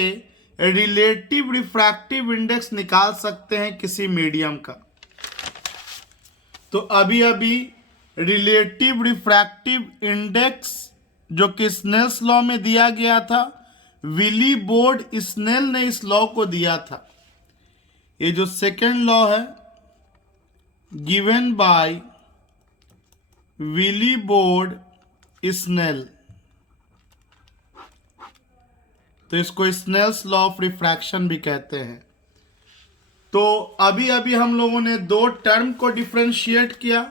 रिलेटिव रिफ्रैक्टिव इंडेक्स निकाल सकते हैं किसी मीडियम का। तो अभी अभी रिलेटिव रिफ्रैक्टिव इंडेक्स जो कि स्नेल्स लॉ में दिया गया था, विली बोर्ड स्नेल ने इस लॉ को दिया था। ये जो सेकेंड लॉ है given by Willebrord Snell, तो इसको स्नेल्स लॉ ऑफ रिफ्रैक्शन भी कहते हैं। तो अभी अभी हम लोगों ने दो टर्म को डिफरेंशिएट किया,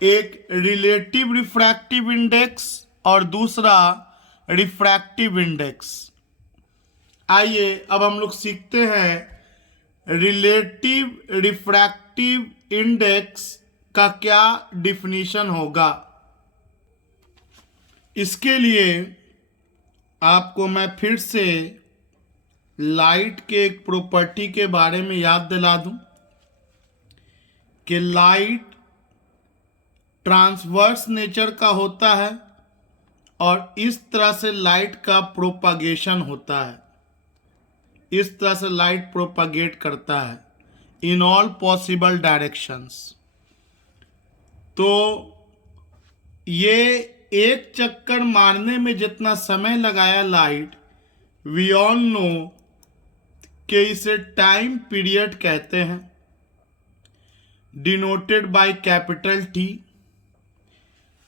एक रिलेटिव रिफ्रैक्टिव इंडेक्स और दूसरा रिफ्रैक्टिव इंडेक्स। आइए अब हम लोग सीखते हैं रिलेटिव रिफ्रैक्टिव इंडेक्स का क्या डिफिनीशन होगा। इसके लिए आपको मैं फिर से लाइट के एक प्रॉपर्टी के बारे में याद दिला दूं कि लाइट ट्रांसवर्स नेचर का होता है और इस तरह से लाइट का प्रोपागेशन होता है। इस तरह से लाइट प्रोपागेट करता है इन ऑल पॉसिबल डायरेक्शंस। तो ये एक चक्कर मारने में जितना समय लगाया लाइट, वी ऑल नो कि इसे टाइम पीरियड कहते हैं, denoted by capital T.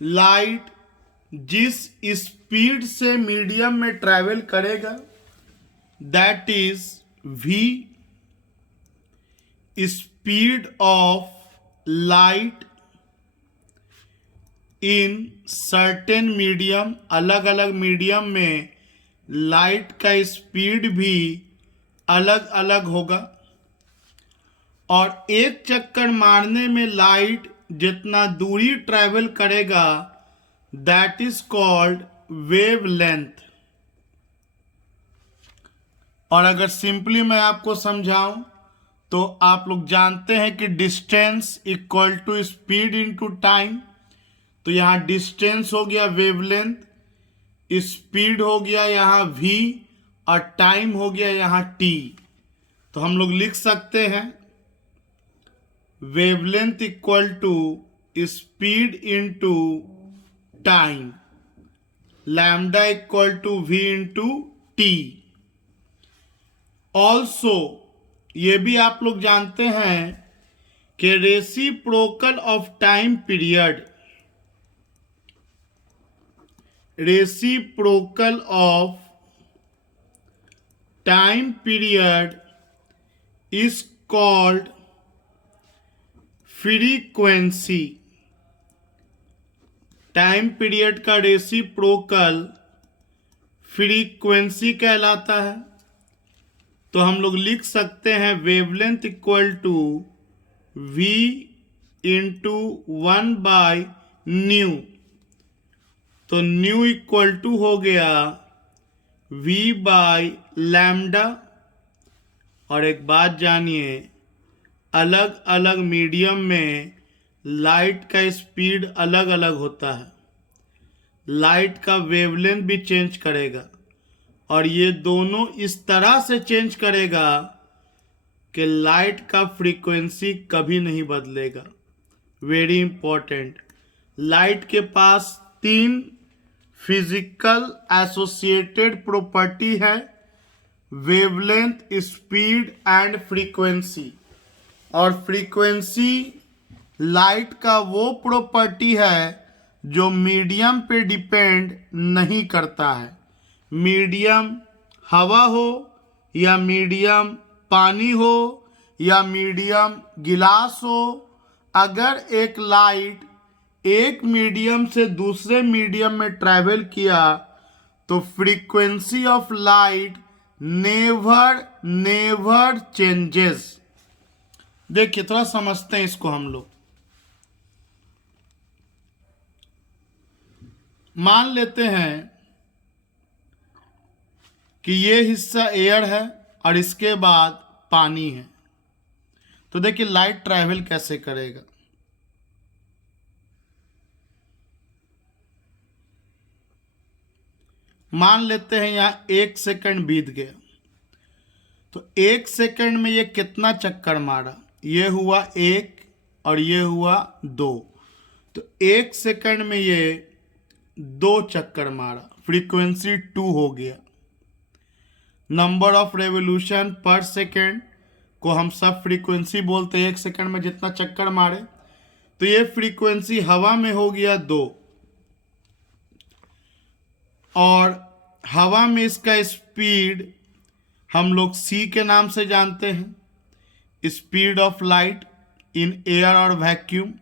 Light जिस स्पीड से मीडियम में ट्रैवल करेगा that is v, speed of light in certain medium. अलग अलग मीडियम में लाइट का स्पीड भी अलग अलग होगा। और एक चक्कर मारने में लाइट जितना दूरी ट्रैवल करेगा that is called wave length. और अगर सिंपली मैं आपको समझाऊं तो आप लोग जानते हैं कि distance equal to speed into time. तो यहाँ डिस्टेंस हो गया वेवलेंथ, स्पीड हो गया यहाँ v और टाइम हो गया यहाँ t। तो हम लोग लिख सकते हैं wavelength equal to speed into time, lambda equal to v into t। Also ये भी आप लोग जानते हैं कि reciprocal of time period, reciprocal of time period is called frequency. Time period का रेसिप्रोकल फ्रीक्वेंसी कहलाता है। तो हम लोग लिख सकते हैं wavelength equal to v into 1/न्यू। तो न्यू इक्वल टू हो गया v/लैम्डा। और एक बात जानिए, अलग अलग मीडियम में लाइट का स्पीड अलग अलग होता है, लाइट का वेवलेंथ भी चेंज करेगा, और ये दोनों इस तरह से चेंज करेगा कि लाइट का फ्रीक्वेंसी कभी नहीं बदलेगा। Very important. लाइट के पास 3 फिजिकल एसोसिएटेड प्रॉपर्टी है, वेवलेंथ, स्पीड एंड फ्रीक्वेंसी। और फ्रीक्वेंसी लाइट का वो प्रॉपर्टी है जो मीडियम पे डिपेंड नहीं करता है। मीडियम हवा हो या मीडियम पानी हो या मीडियम गिलास हो, अगर एक लाइट एक मीडियम से दूसरे मीडियम में ट्रैवल किया तो frequency of light never changes. देखिए थोड़ा समझते हैं इसको हम लोग। मान लेते हैं कि ये हिस्सा एयर है और इसके बाद पानी है। तो देखिए लाइट ट्रैवल कैसे करेगा। मान लेते हैं यहां 1 सेकंड बीत गया, तो 1 सेकंड में ये कितना चक्कर मारा? ये हुआ 1 और ये हुआ 2। तो 1 सेकंड में ये 2 चक्कर मारा, फ्रीक्वेंसी 2 हो गया। नंबर ऑफ रेवोल्यूशन पर सेकेंड को हम सब फ्रीक्वेंसी बोलते हैं, 1 सेकंड में जितना चक्कर मारे। तो ये फ्रीक्वेंसी हवा में हो गया 2, और हवा में इसका स्पीड हम लोग c के नाम से जानते हैं, speed of light in air और वैक्यूम।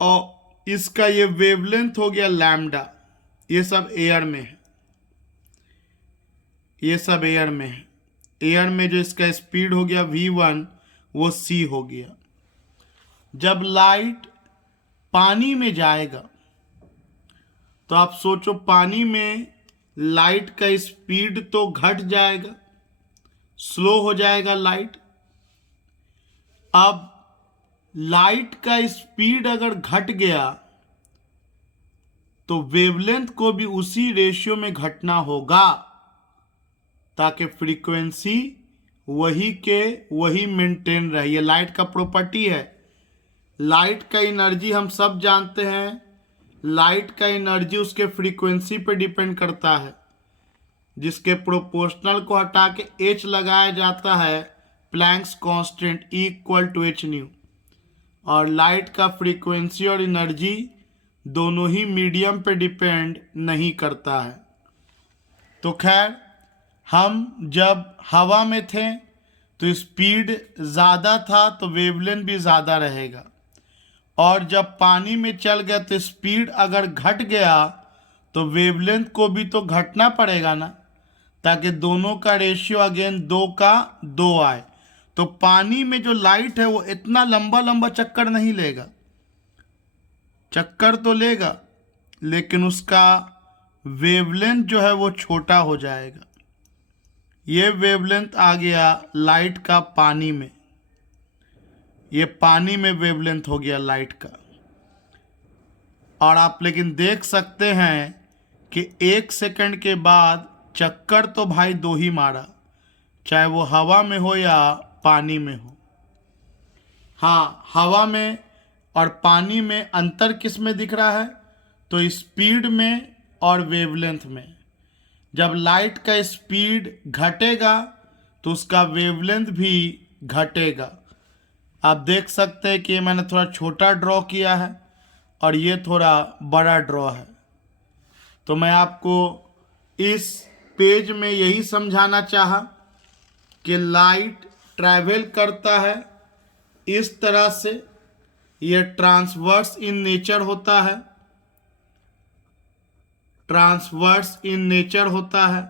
और इसका ये वेवलेंथ हो गया लैम्डा। ये सब एयर में है, ये सब एयर में है। एयर में जो इसका स्पीड हो गया v1 वो c हो गया। जब लाइट पानी में जाएगा तो आप सोचो, पानी में लाइट का स्पीड तो घट जाएगा, स्लो हो जाएगा लाइट। अब लाइट का स्पीड अगर घट गया तो वेवलेंथ को भी उसी रेशियो में घटना होगा, ताकि फ्रीक्वेंसी वही के वही मेंटेन रहे। ये लाइट का प्रॉपर्टी है। लाइट का एनर्जी हम सब जानते हैं, लाइट का एनर्जी उसके फ्रीक्वेंसी पे डिपेंड करता है, जिसके प्रोपोर्शनल को हटा के h लगाया जाता है, Planck's constant E equal to H nu. और लाइट का फ्रीक्वेंसी और एनर्जी दोनों ही मीडियम पे डिपेंड नहीं करता है। तो खैर, हम जब हवा में थे तो स्पीड ज़्यादा था तो वेवलेंथ भी ज़्यादा रहेगा, और जब पानी में चल गया तो स्पीड अगर घट गया तो वेवलेंथ को भी तो घटना पड़ेगा ना, ताकि दोनों का रेशियो अगेन 2 का 2 आए। तो पानी में जो लाइट है वो इतना लंबा लंबा चक्कर नहीं लेगा, चक्कर तो लेगा लेकिन उसका वेवलेंथ जो है वो छोटा हो जाएगा। ये वेवलेंथ आ गया लाइट का पानी में, ये पानी में वेवलेंथ हो गया लाइट का। और आप लेकिन देख सकते हैं कि 1 सेकंड के बाद चक्कर तो भाई 2 ही मारा, चाहे वो हवा में हो या पानी में हो। हाँ, हवा में और पानी में अंतर किस में दिख रहा है? तो स्पीड में और वेवलेंथ में। जब लाइट का स्पीड घटेगा तो उसका वेवलेंथ भी घटेगा। आप देख सकते हैं कि मैंने थोड़ा छोटा ड्रॉ किया है और ये थोड़ा बड़ा ड्रॉ है। तो मैं आपको इस पेज में यही समझाना चाहा कि लाइट ट्रैवल करता है इस तरह से, ये ट्रांसवर्स इन नेचर होता है, ट्रांसवर्स इन नेचर होता है।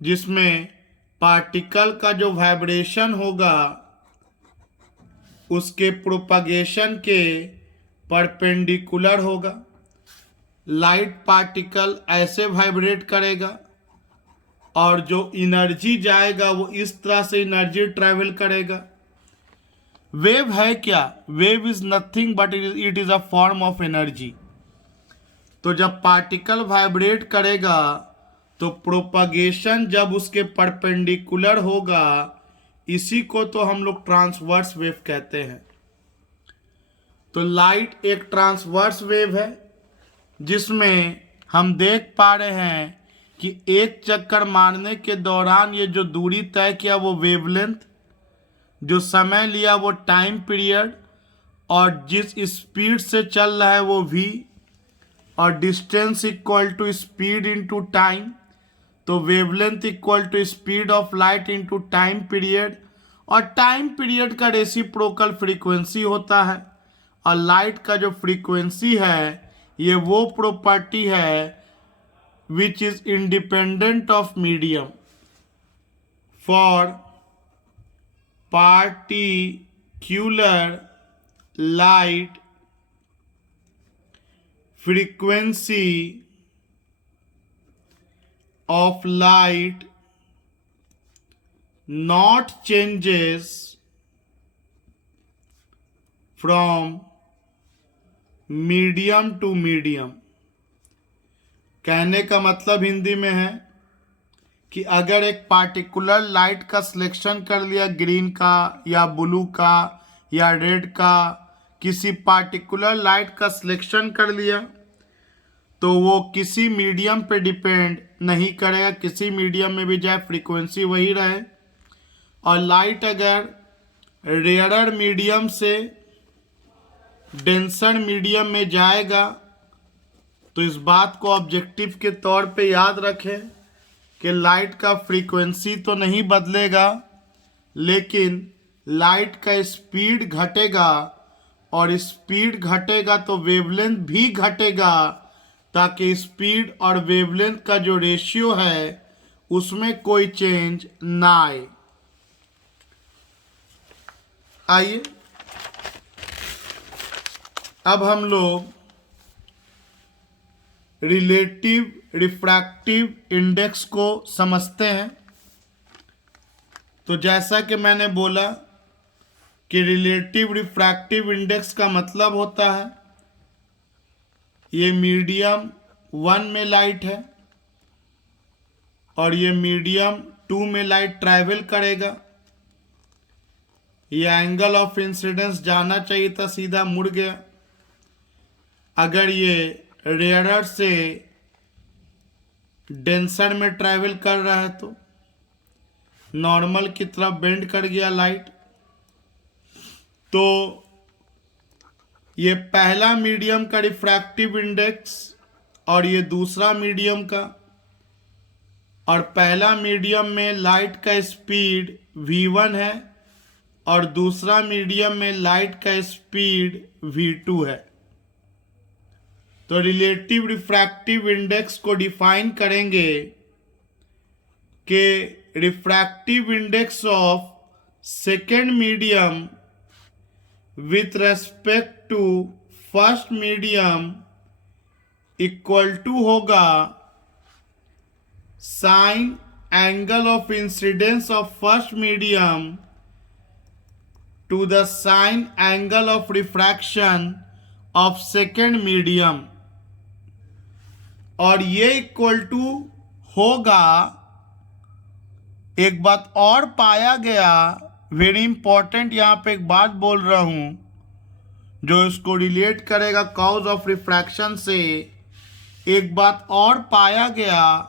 जिसमें पार्टिकल का जो वाइब्रेशन होगा उसके प्रोपगेशन के परपेंडिकुलर होगा। लाइट पार्टिकल ऐसे वाइब्रेट करेगा और जो एनर्जी जाएगा वो इस तरह से एनर्जी ट्रैवल करेगा। वेव है क्या? Wave is nothing but it is a form of energy. तो जब पार्टिकल वाइब्रेट करेगा तो प्रोपगेशन जब उसके परपेंडिकुलर होगा, इसी को तो हम लोग ट्रांसवर्स वेव कहते हैं। तो लाइट एक ट्रांसवर्स वेव है जिसमें हम देख पा रहे हैं कि एक चक्कर मारने के दौरान ये जो दूरी तय किया वो वेवलेंथ, जो समय लिया वो टाइम पीरियड, और जिस स्पीड से चल रहा है वो v, और distance equal to speed into time. तो wavelength equal to speed of light into time period, और टाइम पीरियड का रेसिप्रोकल फ्रीक्वेंसी होता है। और लाइट का जो फ्रीक्वेंसी है ये वो प्रॉपर्टी है which is independent of medium. For particular light frequency of light not changes from medium to medium। कहने का मतलब हिंदी में है कि अगर एक पार्टिकुलर लाइट का सिलेक्शन कर लिया, ग्रीन का या ब्लू का या रेड का, किसी पार्टिकुलर लाइट का सिलेक्शन कर लिया तो वो किसी मीडियम पे डिपेंड नहीं करेगा, किसी मीडियम में भी जाए फ्रीक्वेंसी वही रहे। और लाइट अगर रेयरर मीडियम से डेंसर मीडियम में जाएगा तो इस बात को ऑब्जेक्टिव के तौर पे याद रखें कि लाइट का फ्रीक्वेंसी तो नहीं बदलेगा, लेकिन लाइट का स्पीड घटेगा, और स्पीड घटेगा तो वेवलेंथ भी घटेगा, ताकि स्पीड और वेवलेंथ का जो रेशियो है उसमें कोई चेंज ना आए। आइए अब हम लोग रिलेटिव रिफ्रैक्टिव इंडेक्स को समझते हैं। तो जैसा कि मैंने बोला कि रिलेटिव रिफ्रैक्टिव इंडेक्स का मतलब होता है ये मीडियम 1 में लाइट है और ये मीडियम 2 में लाइट ट्रैवल करेगा। ये एंगल ऑफ इंसिडेंस जाना चाहिए था, सीधा मुड़ गया। अगर ये रेयरर से डेंसर में ट्रैवल कर रहा है तो नॉर्मल की तरफ बेंड कर गया लाइट। तो ये पहला मीडियम का रिफ्रैक्टिव इंडेक्स और ये दूसरा मीडियम का, और पहला मीडियम में लाइट का स्पीड v1 है और दूसरा मीडियम में लाइट का स्पीड v2 है। तो रिलेटिव रिफ्रैक्टिव इंडेक्स को डिफाइन करेंगे कि refractive index of second medium with respect to first medium equal to होगा sine angle of incidence of first medium to the sine angle of refraction of second medium, और ये equal to होगा। एक बात और पाया गया, वेरी इंपॉर्टेंट, यहाँ पे एक बात बोल रहा हूं जो इसको रिलेट करेगा कॉज ऑफ रिफ्रैक्शन से। एक बात और पाया गया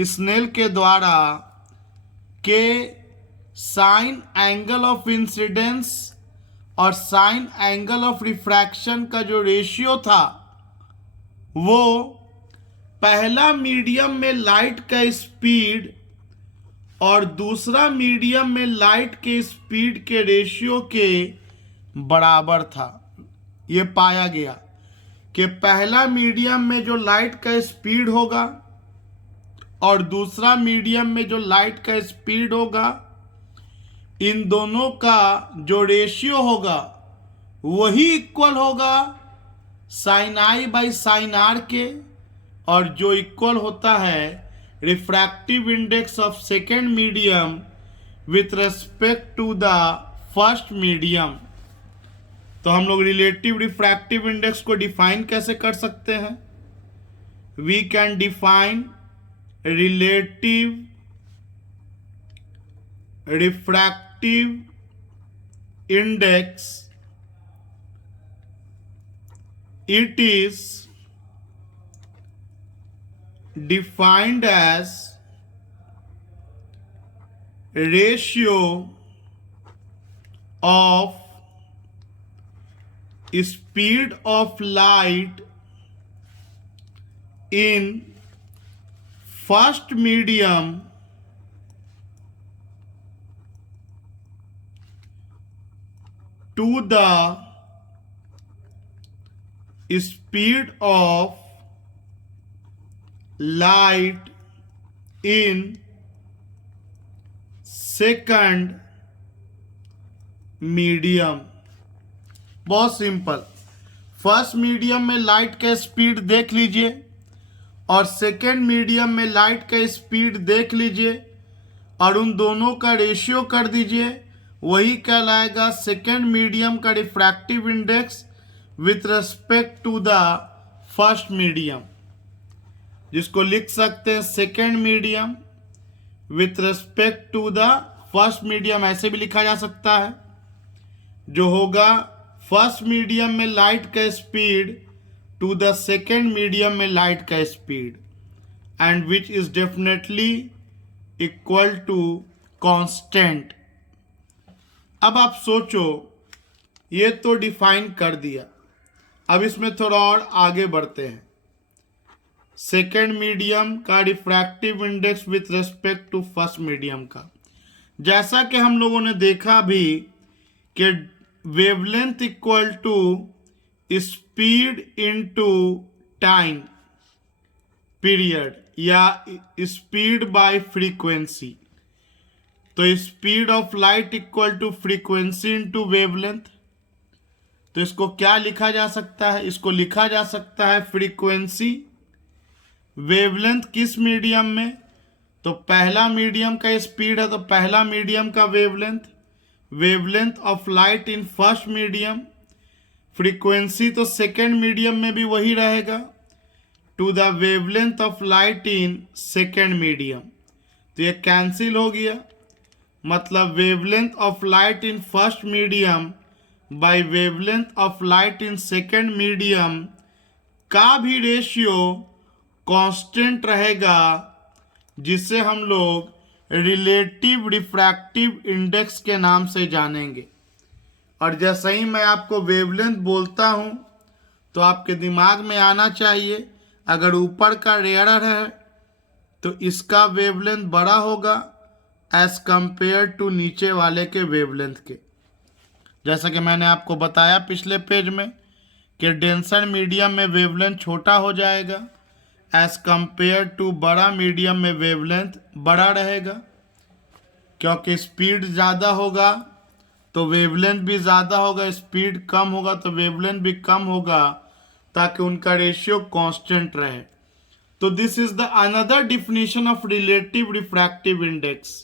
स्नेल के द्वारा कि साइन एंगल ऑफ इंसिडेंस और साइन एंगल ऑफ रिफ्रैक्शन का जो रेशियो था वो पहला मीडियम में लाइट का स्पीड और दूसरा मीडियम में लाइट के स्पीड के रेशियो के बराबर था। ये पाया गया कि पहला मीडियम में जो लाइट का स्पीड होगा और दूसरा मीडियम में जो लाइट का स्पीड होगा, इन दोनों का जो रेशियो होगा वही इक्वल होगा sine I by sine are के, और जो इक्वल होता है refractive index of second medium with respect to the first medium. तो हम लोग रिलेटिव रिफ्रैक्टिव इंडेक्स को डिफाइन कैसे कर सकते हैं? We can define relative refractive index, it is defined as ratio of speed of light in first medium to the speed of light in second medium. बहुत simple, first medium में light का speed देख लीजिए और second medium में light का speed देख लीजिए और उन दोनों का रेशियो कर दीजिए, वही कहलाएगा सेकेंड मीडियम का refractive index with respect to the first medium, जिसको लिख सकते हैं second medium with respect to the first medium. ऐसे भी लिखा जा सकता है, जो होगा फर्स्ट मीडियम में लाइट का speed to the second medium में लाइट का speed, and which is definitely equal to constant. अब आप सोचो, ये तो डिफाइन कर दिया, अब इसमें थोड़ा और आगे बढ़ते हैं। सेकेंड मीडियम का refractive index with respect to first medium का, जैसा कि हम लोगों ने देखा भी कि wavelength equal to speed into time period या स्पीड बाय फ्रीक्वेंसी। तो speed of light equal to frequency into wavelength. तो इसको क्या लिखा जा सकता है? इसको लिखा जा सकता है फ्रीक्वेंसी वेवलेंथ किस मीडियम में? तो पहला मीडियम का स्पीड है तो पहला मीडियम का wavelength, wavelength of light in first medium. Frequency तो सेकेंड मीडियम में भी वही रहेगा, to the wavelength of light in second medium. तो ये कैंसिल हो गया, मतलब wavelength of light in first medium by wavelength of light in second medium का भी रेशियो कांस्टेंट रहेगा, जिसे हम लोग रिलेटिव रिफ्रैक्टिव इंडेक्स के नाम से जानेंगे। और जैसे ही मैं आपको वेवलेंथ बोलता हूं तो आपके दिमाग में आना चाहिए, अगर ऊपर का रेयर है तो इसका वेवलेंथ बड़ा होगा एज कंपेयर टू नीचे वाले के वेवलेंथ के। जैसा कि मैंने आपको बताया पिछले पेज में कि डेंसर मीडियम में वेवलेंथ छोटा हो जाएगा एज कंपेयर टू बड़ा मीडियम में वेवलेंथ बड़ा रहेगा, क्योंकि स्पीड ज़्यादा होगा तो वेवलेंथ भी ज़्यादा होगा, स्पीड कम होगा तो वेवलेंथ भी कम होगा, ताकि उनका रेशियो कांस्टेंट रहे। तो this is the another definition of relative refractive index.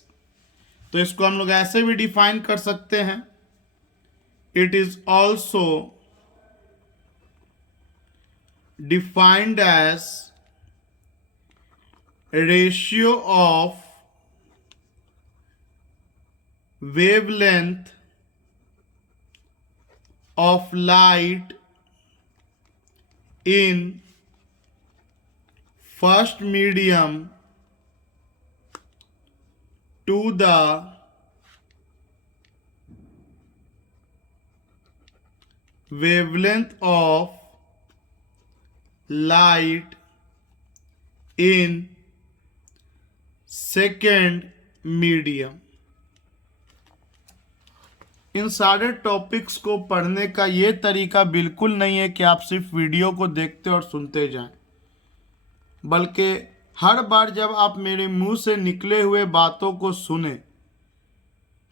तो इसको हम लोग ऐसे भी डिफाइन कर सकते हैं, it is also defined as ratio of wavelength of light in first medium to the wavelength of light in second medium। इन सारे टॉपिक्स को पढ़ने का ये तरीका बिल्कुल नहीं है कि आप सिर्फ वीडियो को देखते और सुनते जाएं, बल्कि हर बार जब आप मेरे मुंह से निकले हुए बातों को सुने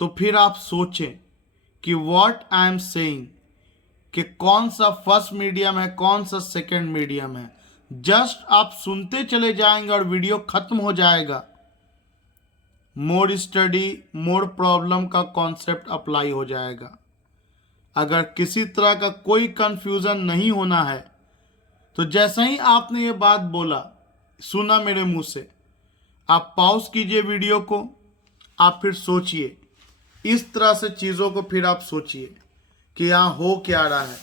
तो फिर आप सोचें कि व्हाट आई एम सेइंग, कि कौन सा फर्स्ट मीडियम है, कौन सा सेकंड मीडियम है। जस्ट आप सुनते चले जाएंगे और वीडियो खत्म हो जाएगा। मोर स्टडी मोर प्रॉब्लम का कॉन्सेप्ट अप्लाई हो जाएगा। अगर किसी तरह का कोई कंफ्यूजन नहीं होना है तो जैसे ही आपने ये बात बोला, सुना मेरे मुंह से, आप पॉज कीजिए वीडियो को, आप फिर सोचिए इस तरह से चीज़ों को, फिर आप सोचिए कि यहाँ हो क्या रहा है,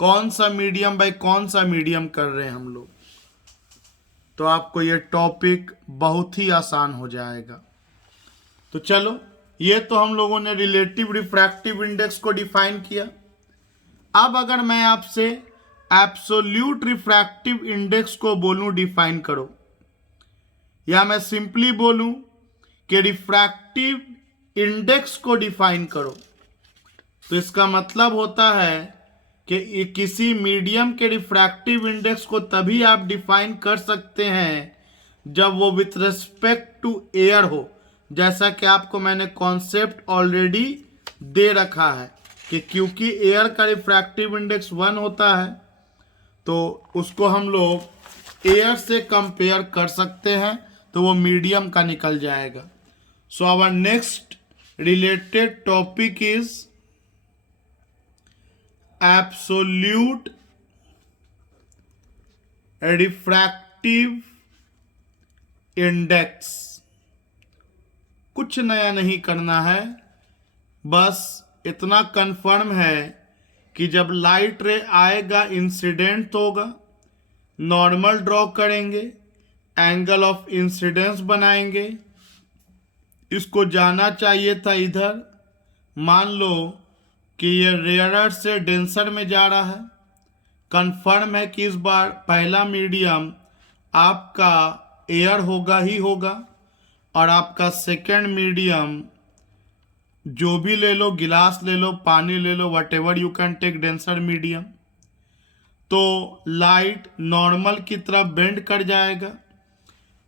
कौन सा मीडियम बाई कौन सा मीडियम कर रहे हैं हम लोग। तो आपको ये टॉपिक बहुत ही आसान हो जाएगा। तो चलो, ये तो हम लोगों ने रिलेटिव रिफ्रैक्टिव इंडेक्स को डिफाइन किया। अब अगर मैं आपसे एब्सोल्यूट रिफ्रैक्टिव इंडेक्स को बोलूं डिफाइन करो, या मैं सिंपली बोलूं कि रिफ्रैक्टिव इंडेक्स को डिफाइन करो, तो इसका मतलब होता है कि किसी मीडियम के रिफ्रैक्टिव इंडेक्स को तभी आप डिफाइन कर सकते हैं जब वो विथ रिस्पेक्ट टू एयर हो। जैसा कि आपको मैंने कॉन्सेप्ट ऑलरेडी दे रखा है कि क्योंकि एयर का रिफ्रैक्टिव इंडेक्स 1 होता है तो उसको हम लोग एयर से कंपेयर कर सकते हैं, तो वो मीडियम का निकल जाएगा। So our next related topic is absolute refractive index. कुछ नया नहीं करना है, बस इतना कंफर्म है कि जब लाइट रे आएगा इंसिडेंट होगा, नॉर्मल ड्रॉ करेंगे, एंगल ऑफ इंसिडेंस बनाएंगे। इसको जाना चाहिए था इधर, मान लो कि ये रेयरर से डेंसर में जा रहा है। कंफर्म है कि इस बार पहला मीडियम आपका एयर होगा ही होगा, और आपका सेकेंड मीडियम जो भी ले लो, गिलास ले लो, पानी ले लो, whatever you can take denser medium. तो लाइट नॉर्मल की तरफ बेंड कर जाएगा।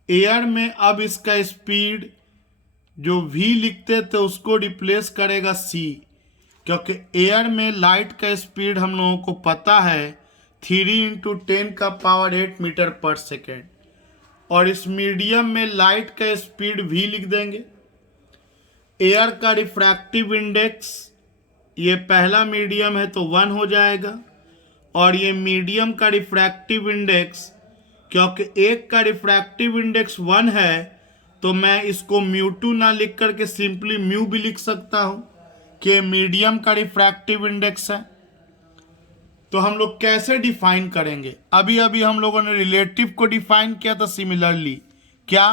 एयर में अब इसका स्पीड जो v लिखते थे उसको रिप्लेस करेगा c, क्योंकि एयर में लाइट का स्पीड हम लोगों को पता है 3 × 10⁸ मीटर पर सेकेंड, और इस मीडियम में लाइट का स्पीड v लिख देंगे। एयर का रिफ्रैक्टिव इंडेक्स, ये पहला मीडियम है तो 1 हो जाएगा, और ये मीडियम का रिफ्रैक्टिव इंडेक्स, क्योंकि एक का रिफ्रैक्टिव इंडेक्स 1 है तो मैं इसको μ2 ना लिख करके सिंपली म्यू भी लिख सकता हूं कि मीडियम का रिफ्रैक्टिव इंडेक्स है। तो हम लोग कैसे डिफाइन करेंगे? अभी अभी हम लोगों ने रिलेटिव को डिफाइन किया था सिमिलरली, क्या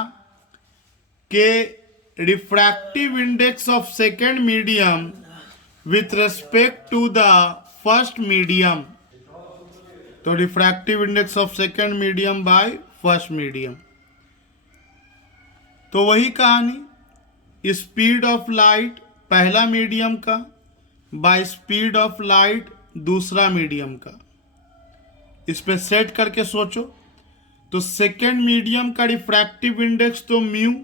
कि refractive index of second medium with respect to the first medium. तो refractive index of second medium by first medium. तो वही कहानी, स्पीड ऑफ लाइट पहला मीडियम का बाय स्पीड ऑफ लाइट दूसरा मीडियम का। इस पे सेट करके सोचो, तो सेकेंड मीडियम का रिफ्रैक्टिव इंडेक्स तो म्यू,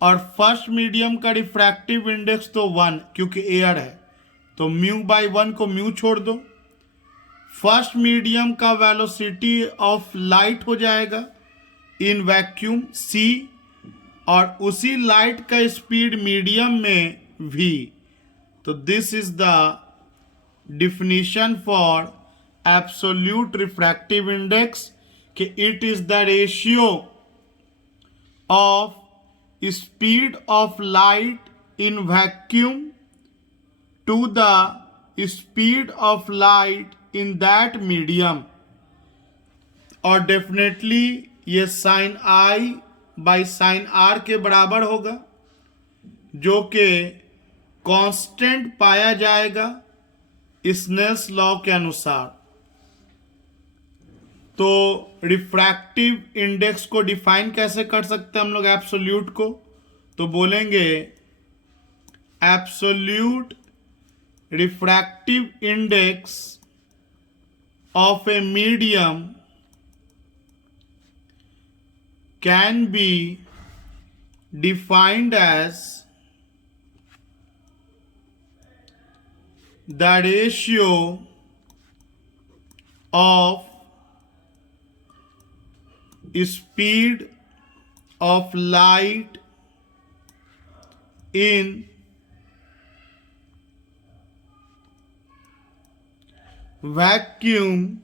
और फर्स्ट मीडियम का रिफ्रैक्टिव इंडेक्स तो 1, क्योंकि एयर है तो म्यू बाय 1 को म्यू छोड़ दो। फर्स्ट मीडियम का वेलोसिटी ऑफ लाइट हो जाएगा इन वैक्यूम c, और उसी लाइट का स्पीड मीडियम में v। तो this is the definition for absolute refractive index, कि it is the ratio of speed of light in vacuum to the speed of light in that medium. और definitely ये sine I by sine are के बराबर होगा, जो कि constant पाया जाएगा स्नेल्स लॉ के अनुसार। तो रिफ्रैक्टिव इंडेक्स को डिफाइन कैसे कर सकते हैं हम लोग एब्सोल्यूट को? तो बोलेंगे absolute refractive index of a medium can be defined as the ratio of speed of light in vacuum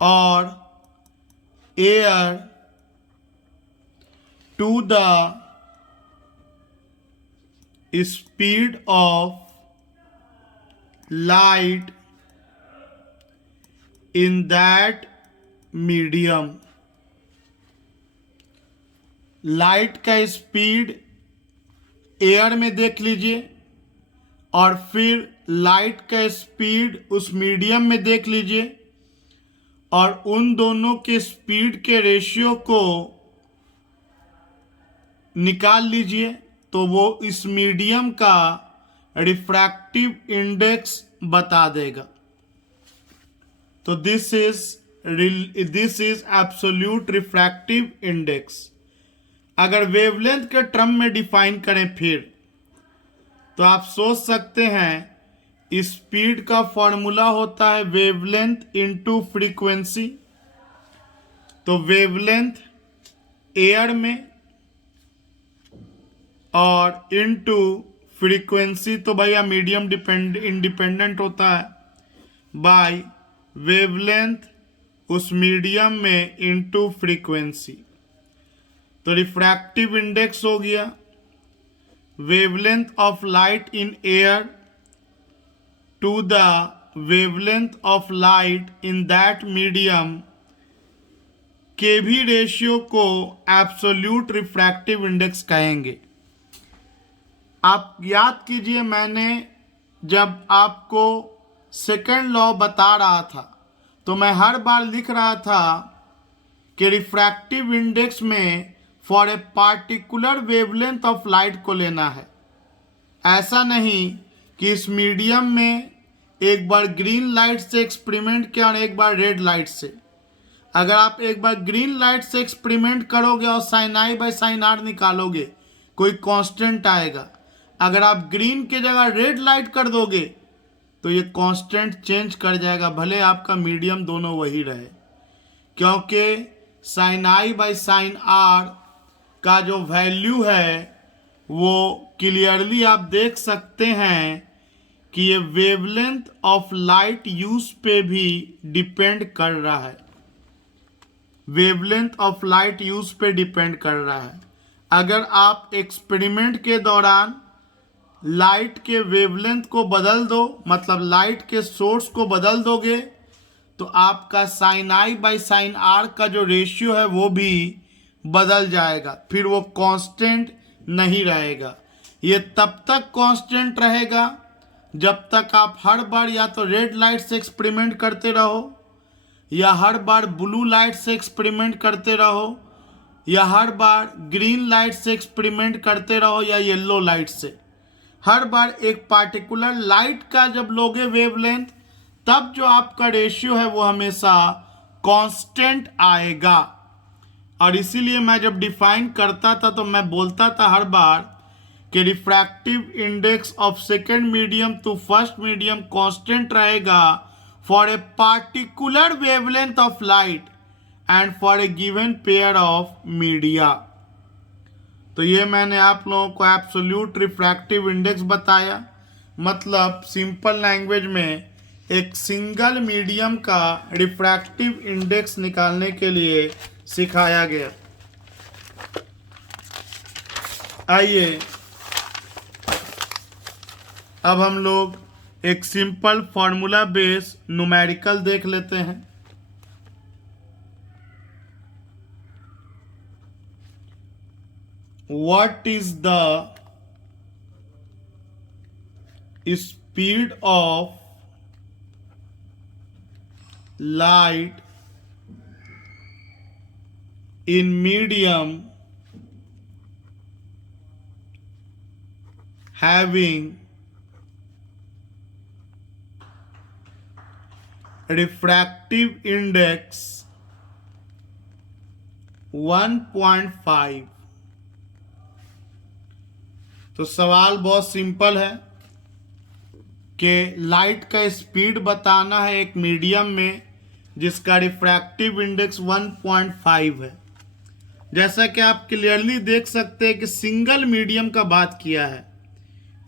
or air to the speed of light in that medium. Light का स्पीड एयर में देख लीजिए और फिर light का speed उस medium में देख लीजिए और उन दोनों के स्पीड के रेशियो को निकाल लीजिए तो वो इस मीडियम का रिफ्रैक्टिव इंडेक्स बता देगा। तो this is absolute refractive index. अगर वेवलेंथ के टर्म में डिफाइन करें फिर तो आप सोच सकते हैं स्पीड का फॉर्मूला होता है वेवलेंथ इनटू फ्रीक्वेंसी। तो वेवलेंथ एयर में और इनटू फ्रीक्वेंसी तो भैया मीडियम इंडिपेंडेंट होता है बाय वेवलेंथ उस मीडियम में इनटू फ्रीक्वेंसी। तो रिफ्रैक्टिव इंडेक्स हो गया wavelength of light in air to the wavelength of light in that medium के भी रेशियो को एब्सोल्यूट रिफ्रैक्टिव इंडेक्स कहेंगे। आप याद कीजिए मैंने जब आपको सेकेंड लॉ बता रहा था तो मैं हर बार लिख रहा था कि रिफ्रैक्टिव इंडेक्स में for a particular wavelength of light को लेना है। ऐसा नहीं कि इस मीडियम में एक बार ग्रीन लाइट से एक्सपेरिमेंट किया और एक बार रेड लाइट से। अगर आप एक बार ग्रीन लाइट से एक्सपेरिमेंट करोगे और sine I by sine r निकालोगे कोई कांस्टेंट आएगा। अगर आप ग्रीन की जगह रेड लाइट कर दोगे तो ये कांस्टेंट चेंज कर जाएगा भले आपका मीडियम दोनों वही रहे, क्योंकि sine I by sine are का जो वैल्यू है वो क्लियरली आप देख सकते हैं कि ये वेवलेंथ ऑफ लाइट यूज पे भी डिपेंड कर रहा है। वेवलेंथ ऑफ लाइट यूज पे डिपेंड कर रहा है। अगर आप एक्सपेरिमेंट के दौरान लाइट के वेवलेंथ को बदल दो मतलब लाइट के सोर्स को बदल दोगे तो आपका sine I by sine are का जो रेशियो है वो भी बदल जाएगा, फिर वो कांस्टेंट नहीं रहेगा। ये तब तक कांस्टेंट रहेगा जब तक आप हर बार या तो रेड लाइट से एक्सपेरिमेंट करते रहो या हर बार ब्लू लाइट से एक्सपेरिमेंट करते रहो या हर बार ग्रीन लाइट से एक्सपेरिमेंट करते रहो या येलो लाइट से। हर बार एक पार्टिकुलर लाइट का जब लोगे वेवलेंथ तब जो आपका रेशियो है वो हमेशा कांस्टेंट आएगा। और इसीलिए मैं जब डिफाइन करता था तो मैं बोलता था हर बार कि refractive index of second medium to first medium constant रहेगा for a particular wavelength of light and for a given pair of media. तो ये मैंने आप लोगों को एब्सोल्यूट रिफ्रैक्टिव इंडेक्स बताया। मतलब सिंपल लैंग्वेज में एक सिंगल मीडियम का रिफ्रैक्टिव इंडेक्स निकालने के लिए सिखाया गया। आइए अब हम लोग एक सिंपल फॉर्मूला बेस न्यूमेरिकल देख लेते हैं। What is the speed of light in medium having refractive index 1.5। तो सवाल बहुत सिंपल है कि लाइट का स्पीड बताना है एक मीडियम में जिसका रिफ्रैक्टिव इंडेक्स 1.5 है। जैसा कि आप क्लियरली देख सकते हैं कि सिंगल मीडियम का बात किया है।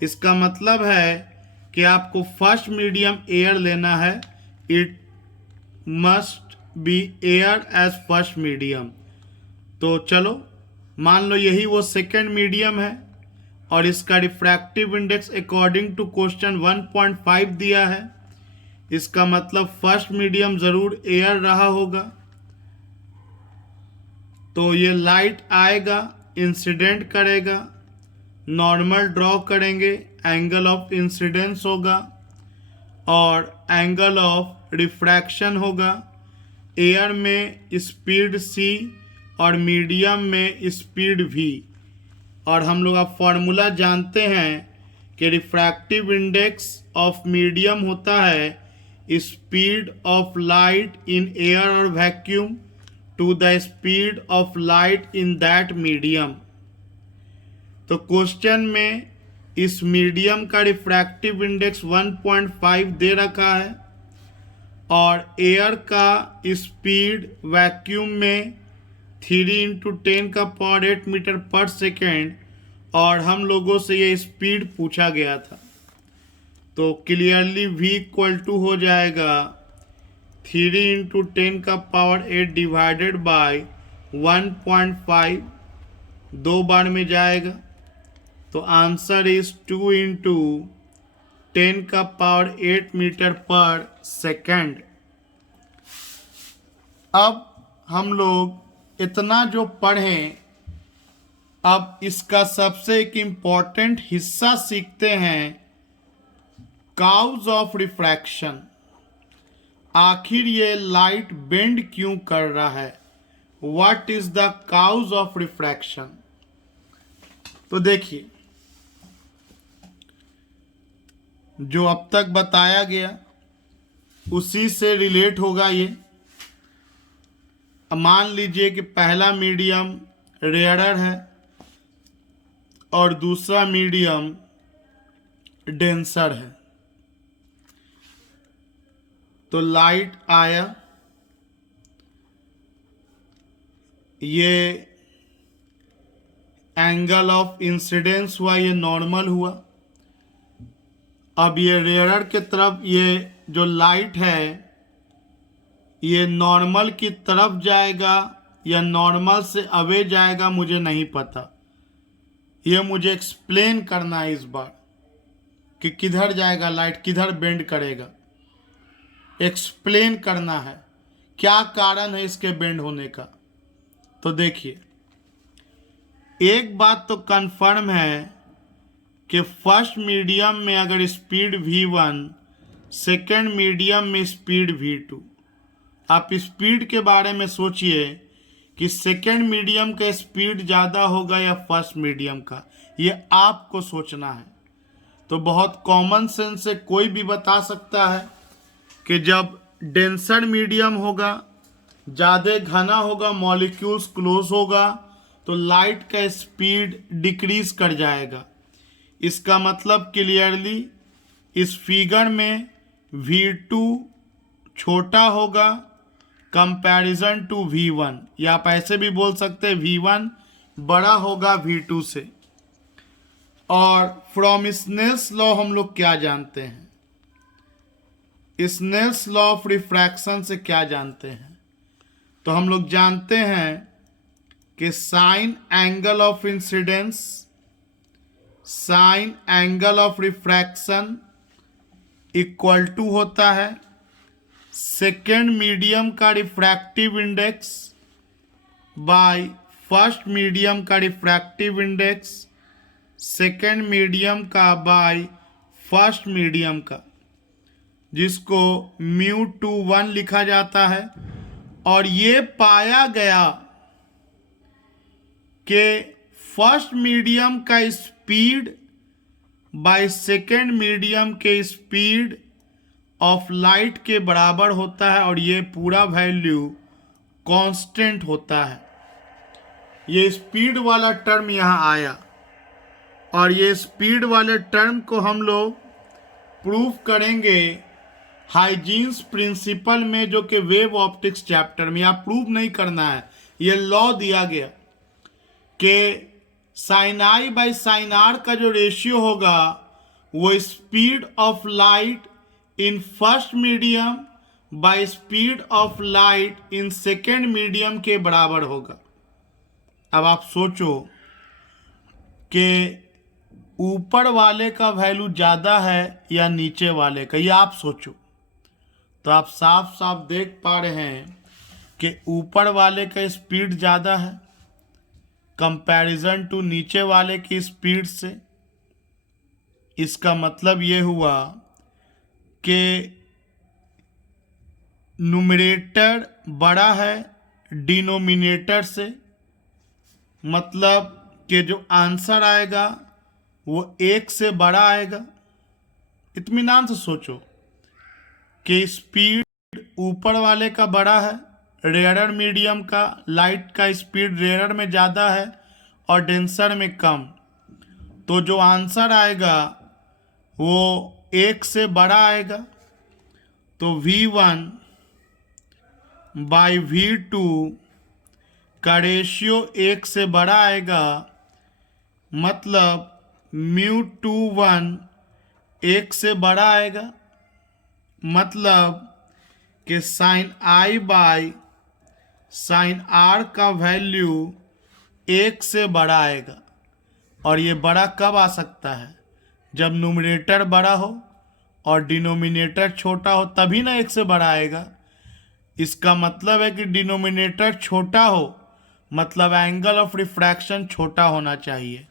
इसका मतलब है कि आपको फर्स्ट मीडियम एयर लेना है। It must be air as first medium. तो चलो मान लो यही वो सेकेंड मीडियम है और इसका refractive index according to question 1.5 दिया है। इसका मतलब फर्स्ट मीडियम ज़रूर एयर रहा होगा। तो ये लाइट आएगा, इंसिडेंट करेगा, नॉर्मल ड्रॉ करेंगे, एंगल ऑफ इंसिडेंस होगा और एंगल ऑफ रिफ्रैक्शन होगा। एयर में स्पीड c और मीडियम में स्पीड v। और हम लोग अब फॉर्मूला जानते हैं कि रिफ्रैक्टिव इंडेक्स ऑफ मीडियम होता है speed of light in air और vacuum to the speed of light in that medium. तो क्वेश्चन में इस मीडियम का रिफ्रैक्टिव इंडेक्स 1.5 दे रखा है और एयर का स्पीड वैक्यूम में 3 × 10⁸ मीटर पर सेकेंड और हम लोगों से ये स्पीड पूछा गया था। तो क्लियरली v = हो जाएगा 3 × 10⁸ डिवाइडेड बाय 1.5, 2 बार में जाएगा। तो आंसर इज 2 × 10⁸ मीटर पर सेकेंड। अब हम लोग इतना जो पढ़ें, अब इसका सबसे एक इम्पॉर्टेंट हिस्सा सीखते हैं, काउज ऑफ रिफ्रैक्शन। आखिर ये लाइट बेंड क्यों कर रहा है? What is the cause of refraction? तो देखिए, जो अब तक बताया गया उसी से रिलेट होगा ये। अब मान लीजिए कि पहला मीडियम रेयरर है और दूसरा मीडियम डेंसर है। तो लाइट आया, ये एंगल ऑफ इंसिडेंस हुआ, ये नॉर्मल हुआ। अब ये रेयरर के तरफ ये जो लाइट है ये नॉर्मल की तरफ जाएगा या नॉर्मल से अवे जाएगा, मुझे नहीं पता। ये मुझे एक्सप्लेन करना है इस बार कि किधर जाएगा लाइट, किधर बेंड करेगा। एक्सप्लेन करना है क्या कारण है इसके बेंड होने का। तो देखिए, एक बात तो कंफर्म है कि फर्स्ट मीडियम में अगर स्पीड v1, सेकेंड मीडियम में स्पीड v2। आप स्पीड के बारे में सोचिए कि सेकेंड मीडियम का स्पीड ज़्यादा होगा या फर्स्ट मीडियम का, ये आपको सोचना है। तो बहुत कॉमन सेंस से कोई भी बता सकता है कि जब डेंसर मीडियम होगा, ज़्यादा घना होगा, मॉलिक्यूल्स क्लोज होगा, तो लाइट का स्पीड डिक्रीज कर जाएगा। इसका मतलब क्लियरली इस फिगर में v2 छोटा होगा कंपैरिजन टू v1, या आप ऐसे भी बोल सकते हैं v1 बड़ा होगा v2 से। और फ्रॉम स्नेल्स लॉ हम लोग क्या जानते हैं? स्नेल्स लॉ ऑफ रिफ्रैक्शन से क्या जानते हैं? तो हम लोग जानते हैं कि sine angle of incidence, sine angle of refraction equal to होता है सेकेंड मीडियम का refractive index by first medium का रिफ्रैक्टिव इंडेक्स, सेकेंड मीडियम का बाय फर्स्ट मीडियम का, जिसको μ21 लिखा जाता है। और ये पाया गया कि फर्स्ट मीडियम का स्पीड बाय सेकेंड मीडियम के स्पीड ऑफ लाइट के बराबर होता है और ये पूरा वैल्यू कांस्टेंट होता है। ये स्पीड वाला टर्म यहाँ आया और ये स्पीड वाले टर्म को हम लोग प्रूफ करेंगे हाइजीन्स प्रिंसिपल में, जो कि वेव ऑप्टिक्स चैप्टर में। यहाँ प्रूफ नहीं करना है, ये लॉ दिया गया कि sine I by sine are का जो रेशियो होगा वो speed of light in first medium by speed of light in second medium के बराबर होगा। अब आप सोचो कि ऊपर वाले का वैल्यू ज़्यादा है या नीचे वाले का, ये आप सोचो। तो आप साफ साफ देख पा रहे हैं कि ऊपर वाले का स्पीड ज़्यादा है कंपैरिजन टू नीचे वाले की स्पीड से। इसका मतलब ये हुआ कि न्यूमरेटर बड़ा है डिनोमिनेटर से, मतलब कि जो आंसर आएगा वो एक से बड़ा आएगा। इत्मीनान से सोचो कि स्पीड ऊपर वाले का बड़ा है, रेयरर मीडियम का, लाइट का स्पीड रेयरर में ज़्यादा है और डेंसर में कम, तो जो आंसर आएगा वो एक से बड़ा आएगा। तो V1 बाई V2 का रेशियो एक से बड़ा आएगा, मतलब μ21 एक से बड़ा आएगा, मतलब कि sine I by sine are का वैल्यू एक से बड़ा आएगा। और ये बड़ा कब आ सकता है? जब न्यूमरेटर बड़ा हो और डिनोमिनेटर छोटा हो, तभी ना एक से बड़ा आएगा। इसका मतलब है कि डिनोमिनेटर छोटा हो मतलब एंगल ऑफ रिफ्रैक्शन छोटा होना चाहिए,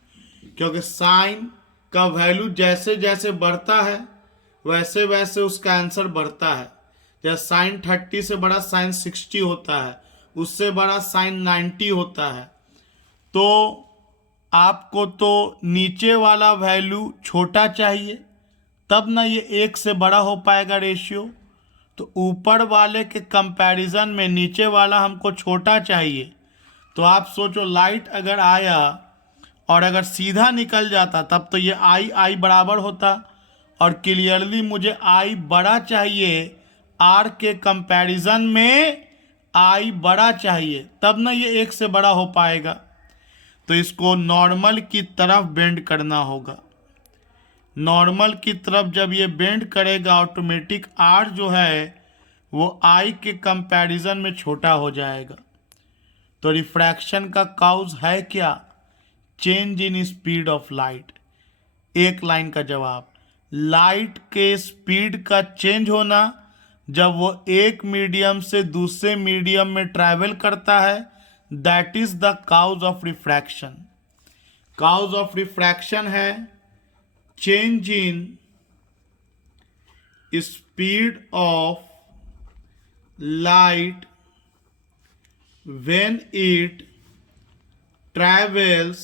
क्योंकि साइन का वैल्यू जैसे जैसे बढ़ता है वैसे वैसे उसका आंसर बढ़ता है। जैसे साइन 30 से बड़ा साइन 60 होता है, उससे बड़ा साइन 90 होता है। तो आपको तो नीचे वाला वैल्यू छोटा चाहिए, तब ना ये एक से बड़ा हो पाएगा रेशियो। तो ऊपर वाले के कंपैरिजन में नीचे वाला हमको छोटा चाहिए। तो आप सोचो, लाइट अगर आया और अगर सीधा निकल जाता तब तो ये आई बराबर होता, और क्लियरली मुझे आई बड़ा चाहिए, आर के कंपैरिजन में आई बड़ा चाहिए, तब ना ये एक से बड़ा हो पाएगा। तो इसको नॉर्मल की तरफ बेंड करना होगा। नॉर्मल की तरफ जब ये बेंड करेगा, ऑटोमेटिक आर जो है वो आई के कंपैरिजन में छोटा हो जाएगा। तो रिफ्रैक्शन का काउज है क्या? Change in speed of light. एक लाइन का जवाब, लाइट के स्पीड का चेंज होना जब वो एक मीडियम से दूसरे मीडियम में ट्रैवल करता है, that is the cause of refraction. Cause of refraction है change in speed of light when it travels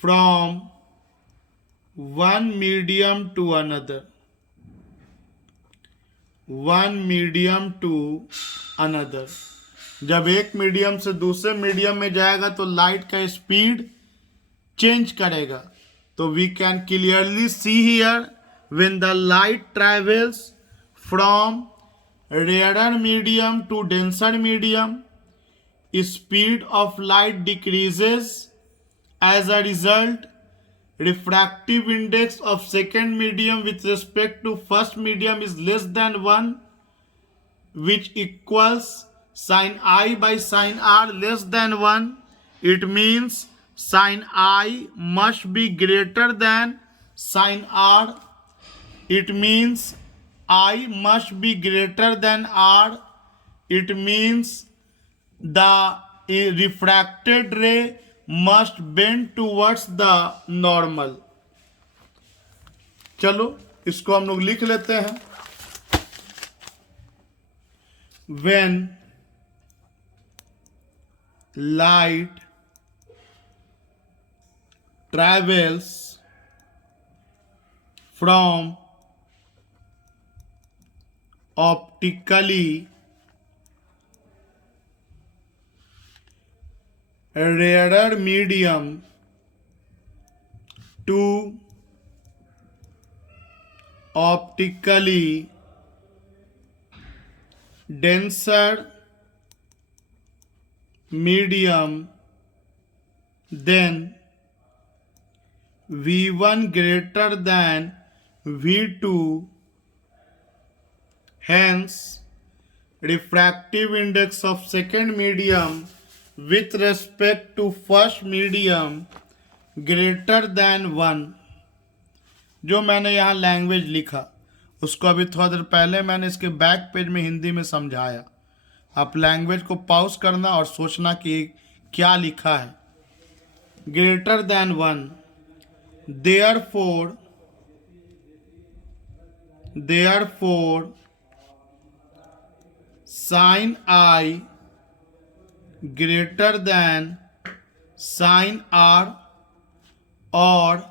from one medium to another, one medium to another। जब एक मीडियम से दूसरे मीडियम में जाएगा तो लाइट का स्पीड चेंज करेगा। तो we can clearly see here when the light travels from rarer medium to denser medium, speed of light decreases. As a result, refractive index of second medium with respect to first medium is less than 1, which equals sin I by sin R less than 1. It means sin I must be greater than sin R. It means I must be greater than R. It means the refracted ray must bend towards the normal। चलो इसको हम लोग लिख लेते हैं। When light travels from optically rarer medium to optically denser medium, then V1 greater than V2, hence refractive index of second medium with respect to first medium greater than 1। जो मैंने यहाँ लैंग्वेज लिखा उसको अभी थोड़ा देर पहले मैंने इसके बैक पेज में हिंदी में समझाया। आप लैंग्वेज को पॉज करना और सोचना कि क्या लिखा है। Greater than 1, therefore sin I greater than sin R or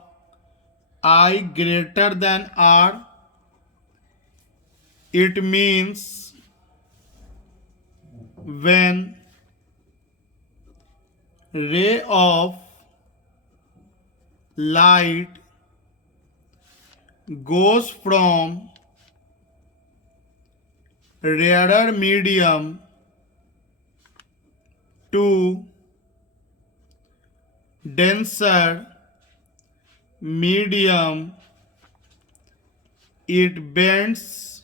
I greater than R, it means when ray of light goes from rarer medium to denser medium, it bends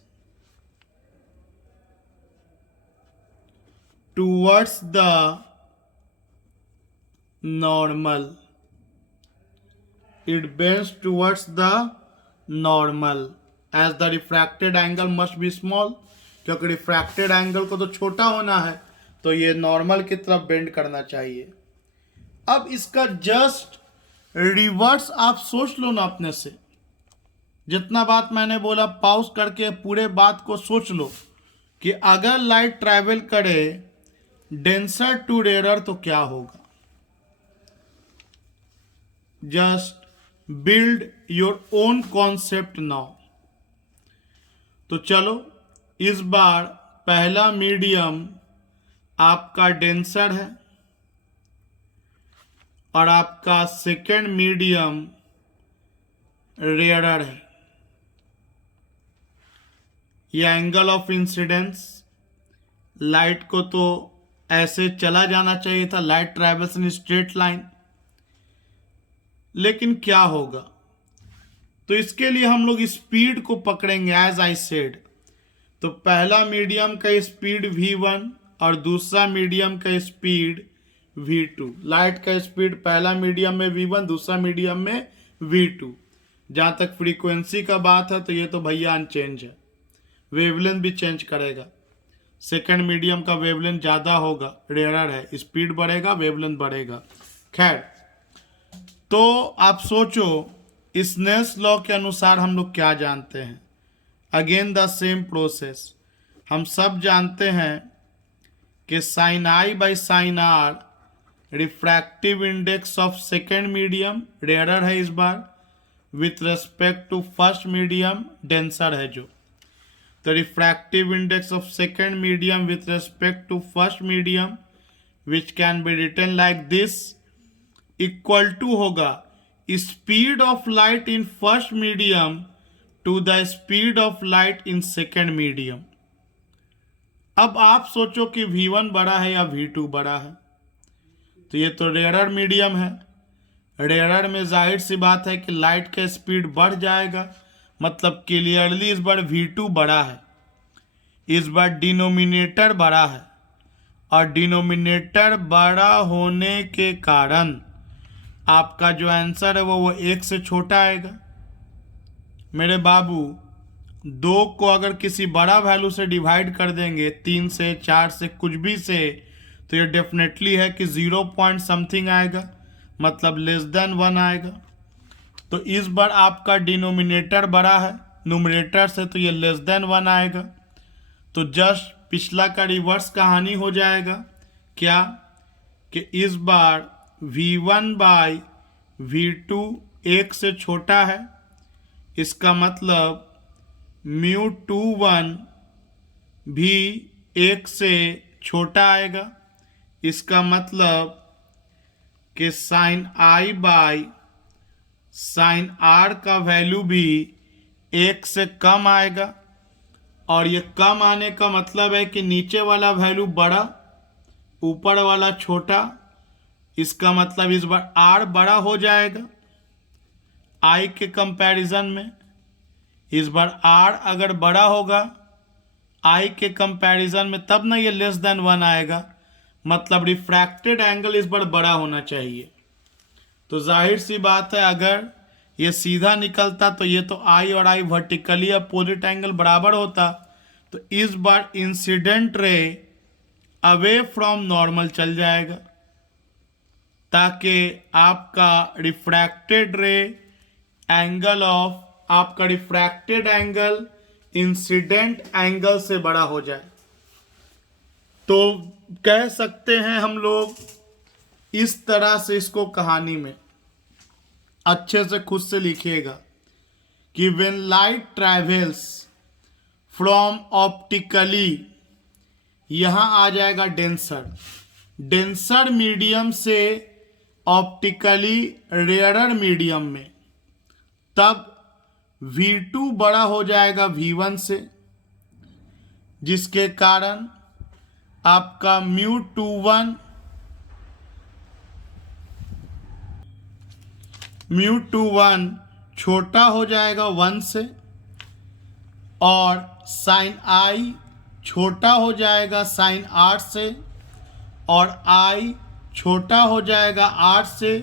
towards the normal. It bends towards the normal as the refracted angle must be small, क्योंकि refracted angle को तो छोटा होना है तो ये normal की तरफ बेंड करना चाहिए। अब इसका जस्ट रिवर्स आप सोच लो ना अपने से। जितना बात मैंने बोला पॉज करके पूरे बात को सोच लो कि अगर लाइट ट्रैवल करे डेंसर टू रेयर तो क्या होगा। Just build your own concept now. तो चलो इस बार पहला मीडियम आपका डेंसर है और आपका सेकेंड मीडियम रेयरर है। यह एंगल ऑफ इंसिडेंस लाइट को तो ऐसे चला जाना चाहिए था, light travels in straight line, लेकिन क्या होगा। तो इसके लिए हम लोग स्पीड को पकड़ेंगे एज आई सेड। तो पहला मीडियम का स्पीड v1 और दूसरा मीडियम का स्पीड v2। लाइट का स्पीड पहला मीडियम में v1, दूसरा मीडियम में v2। जहाँ तक फ्रीक्वेंसी का बात है तो ये तो भैया अनचेंज है, वेवलेंथ भी चेंज करेगा। सेकंड मीडियम का वेवलेंथ ज़्यादा होगा, रेयरर है, स्पीड बढ़ेगा वेवलेंथ बढ़ेगा। खैर, तो आप सोचो स्नेल्स लॉ के अनुसार हम लोग क्या जानते हैं। Again the same process. हम सब जानते हैं कि sine I by sine r refractive index of second medium rarer है इस बार, with respect to first medium denser है जो। तो refractive index of second medium with respect to first medium which can be written like this equal to होगा speed of light in first medium to the speed of light in second medium. अब आप सोचो कि v1 बड़ा है या v2 बड़ा है। तो ये तो रेयरर मीडियम है, रेयरर में जाहिर सी बात है कि लाइट का स्पीड बढ़ जाएगा, मतलब क्लियरली इस बार v2 बड़ा है। इस बार डिनोमिनेटर बड़ा है और डिनोमिनेटर बड़ा होने के कारण आपका जो आंसर है वो 1 से छोटा आएगा। मेरे बाबू 2 को अगर किसी बड़ा वैल्यू से डिवाइड कर देंगे 3 से 4 से कुछ भी से, तो ये डेफिनेटली है कि 0 पॉइंट समथिंग आएगा, मतलब लेस देन 1 आएगा। तो इस बार आपका डिनोमिनेटर बड़ा है न्यूमरेटर से, तो ये लेस देन 1 आएगा। तो जस्ट पिछला का रिवर्स कहानी हो जाएगा क्या कि इस बार v1 बाई v2 1 से छोटा है। इसका मतलब μ21 भी 1 से छोटा आएगा। इसका मतलब कि sine I by sine are का वैल्यू भी 1 से कम आएगा, और ये कम आने का मतलब है कि नीचे वाला वैल्यू बड़ा, ऊपर वाला छोटा। इसका मतलब इस बार आर बड़ा हो जाएगा आई के कंपैरिजन में। इस बार आर अगर बड़ा होगा आई के कंपैरिजन में, तब ना ये लेस देन 1 आएगा, मतलब रिफ्रैक्टेड एंगल इस बार बड़ा होना चाहिए। तो जाहिर सी बात है, अगर ये सीधा निकलता तो ये तो आई और आई वर्टिकली अपोजिट एंगल बराबर होता, तो इस बार incident ray away from normal चल जाएगा, ताकि आपका रिफ्रैक्टेड रे एंगल ऑफ आपका रिफ्रैक्टेड एंगल इंसिडेंट एंगल से बड़ा हो जाए। तो कह सकते हैं हम लोग इस तरह से, इसको कहानी में अच्छे से खुद से लिखिएगा कि when light travels from optically, यहां आ जाएगा डेंसर मीडियम से ऑप्टिकली रेयरर मीडियम में, तब V2 बड़ा हो जाएगा V1 से, जिसके कारण आपका μ21 छोटा हो जाएगा 1 से, और साइन आई छोटा हो जाएगा साइन आर से, और आई छोटा हो जाएगा आर से।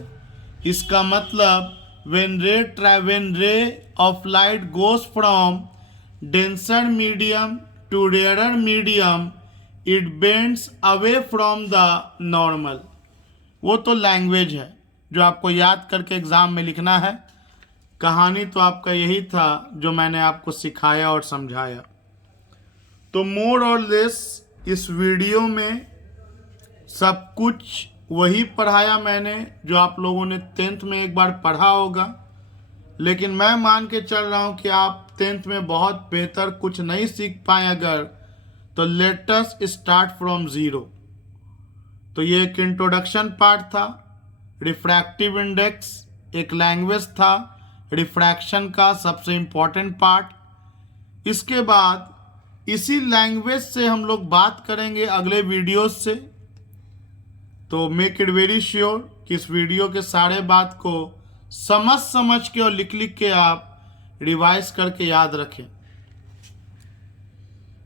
इसका मतलब when ray of light goes from denser medium to rarer medium, it bends away from the normal। वो तो लैंग्वेज है जो आपको याद करके एग्जाम में लिखना है। कहानी तो आपका यही था जो मैंने आपको सिखाया और समझाया। तो मोर और लेस इस वीडियो में सब कुछ वही पढ़ाया मैंने जो आप लोगों ने 10th में एक बार पढ़ा होगा, लेकिन मैं मान के चल रहा हूँ कि आप 10th में बहुत बेहतर कुछ नहीं सीख पाए अगर, तो let us start from zero. तो ये एक इंट्रोडक्शन पार्ट था, रिफ्रैक्टिव इंडेक्स एक लैंग्वेज था, रिफ्रैक्शन का सबसे इम्पोर्टेंट पार्ट। इसके बाद इसी लैंग्वेज से हम लोग बात करेंगे अगले वीडियोस से। तो मेक इट वेरी श्योर कि इस वीडियो के सारे बात को समझ के और लिख के आप रिवाइज करके याद रखें।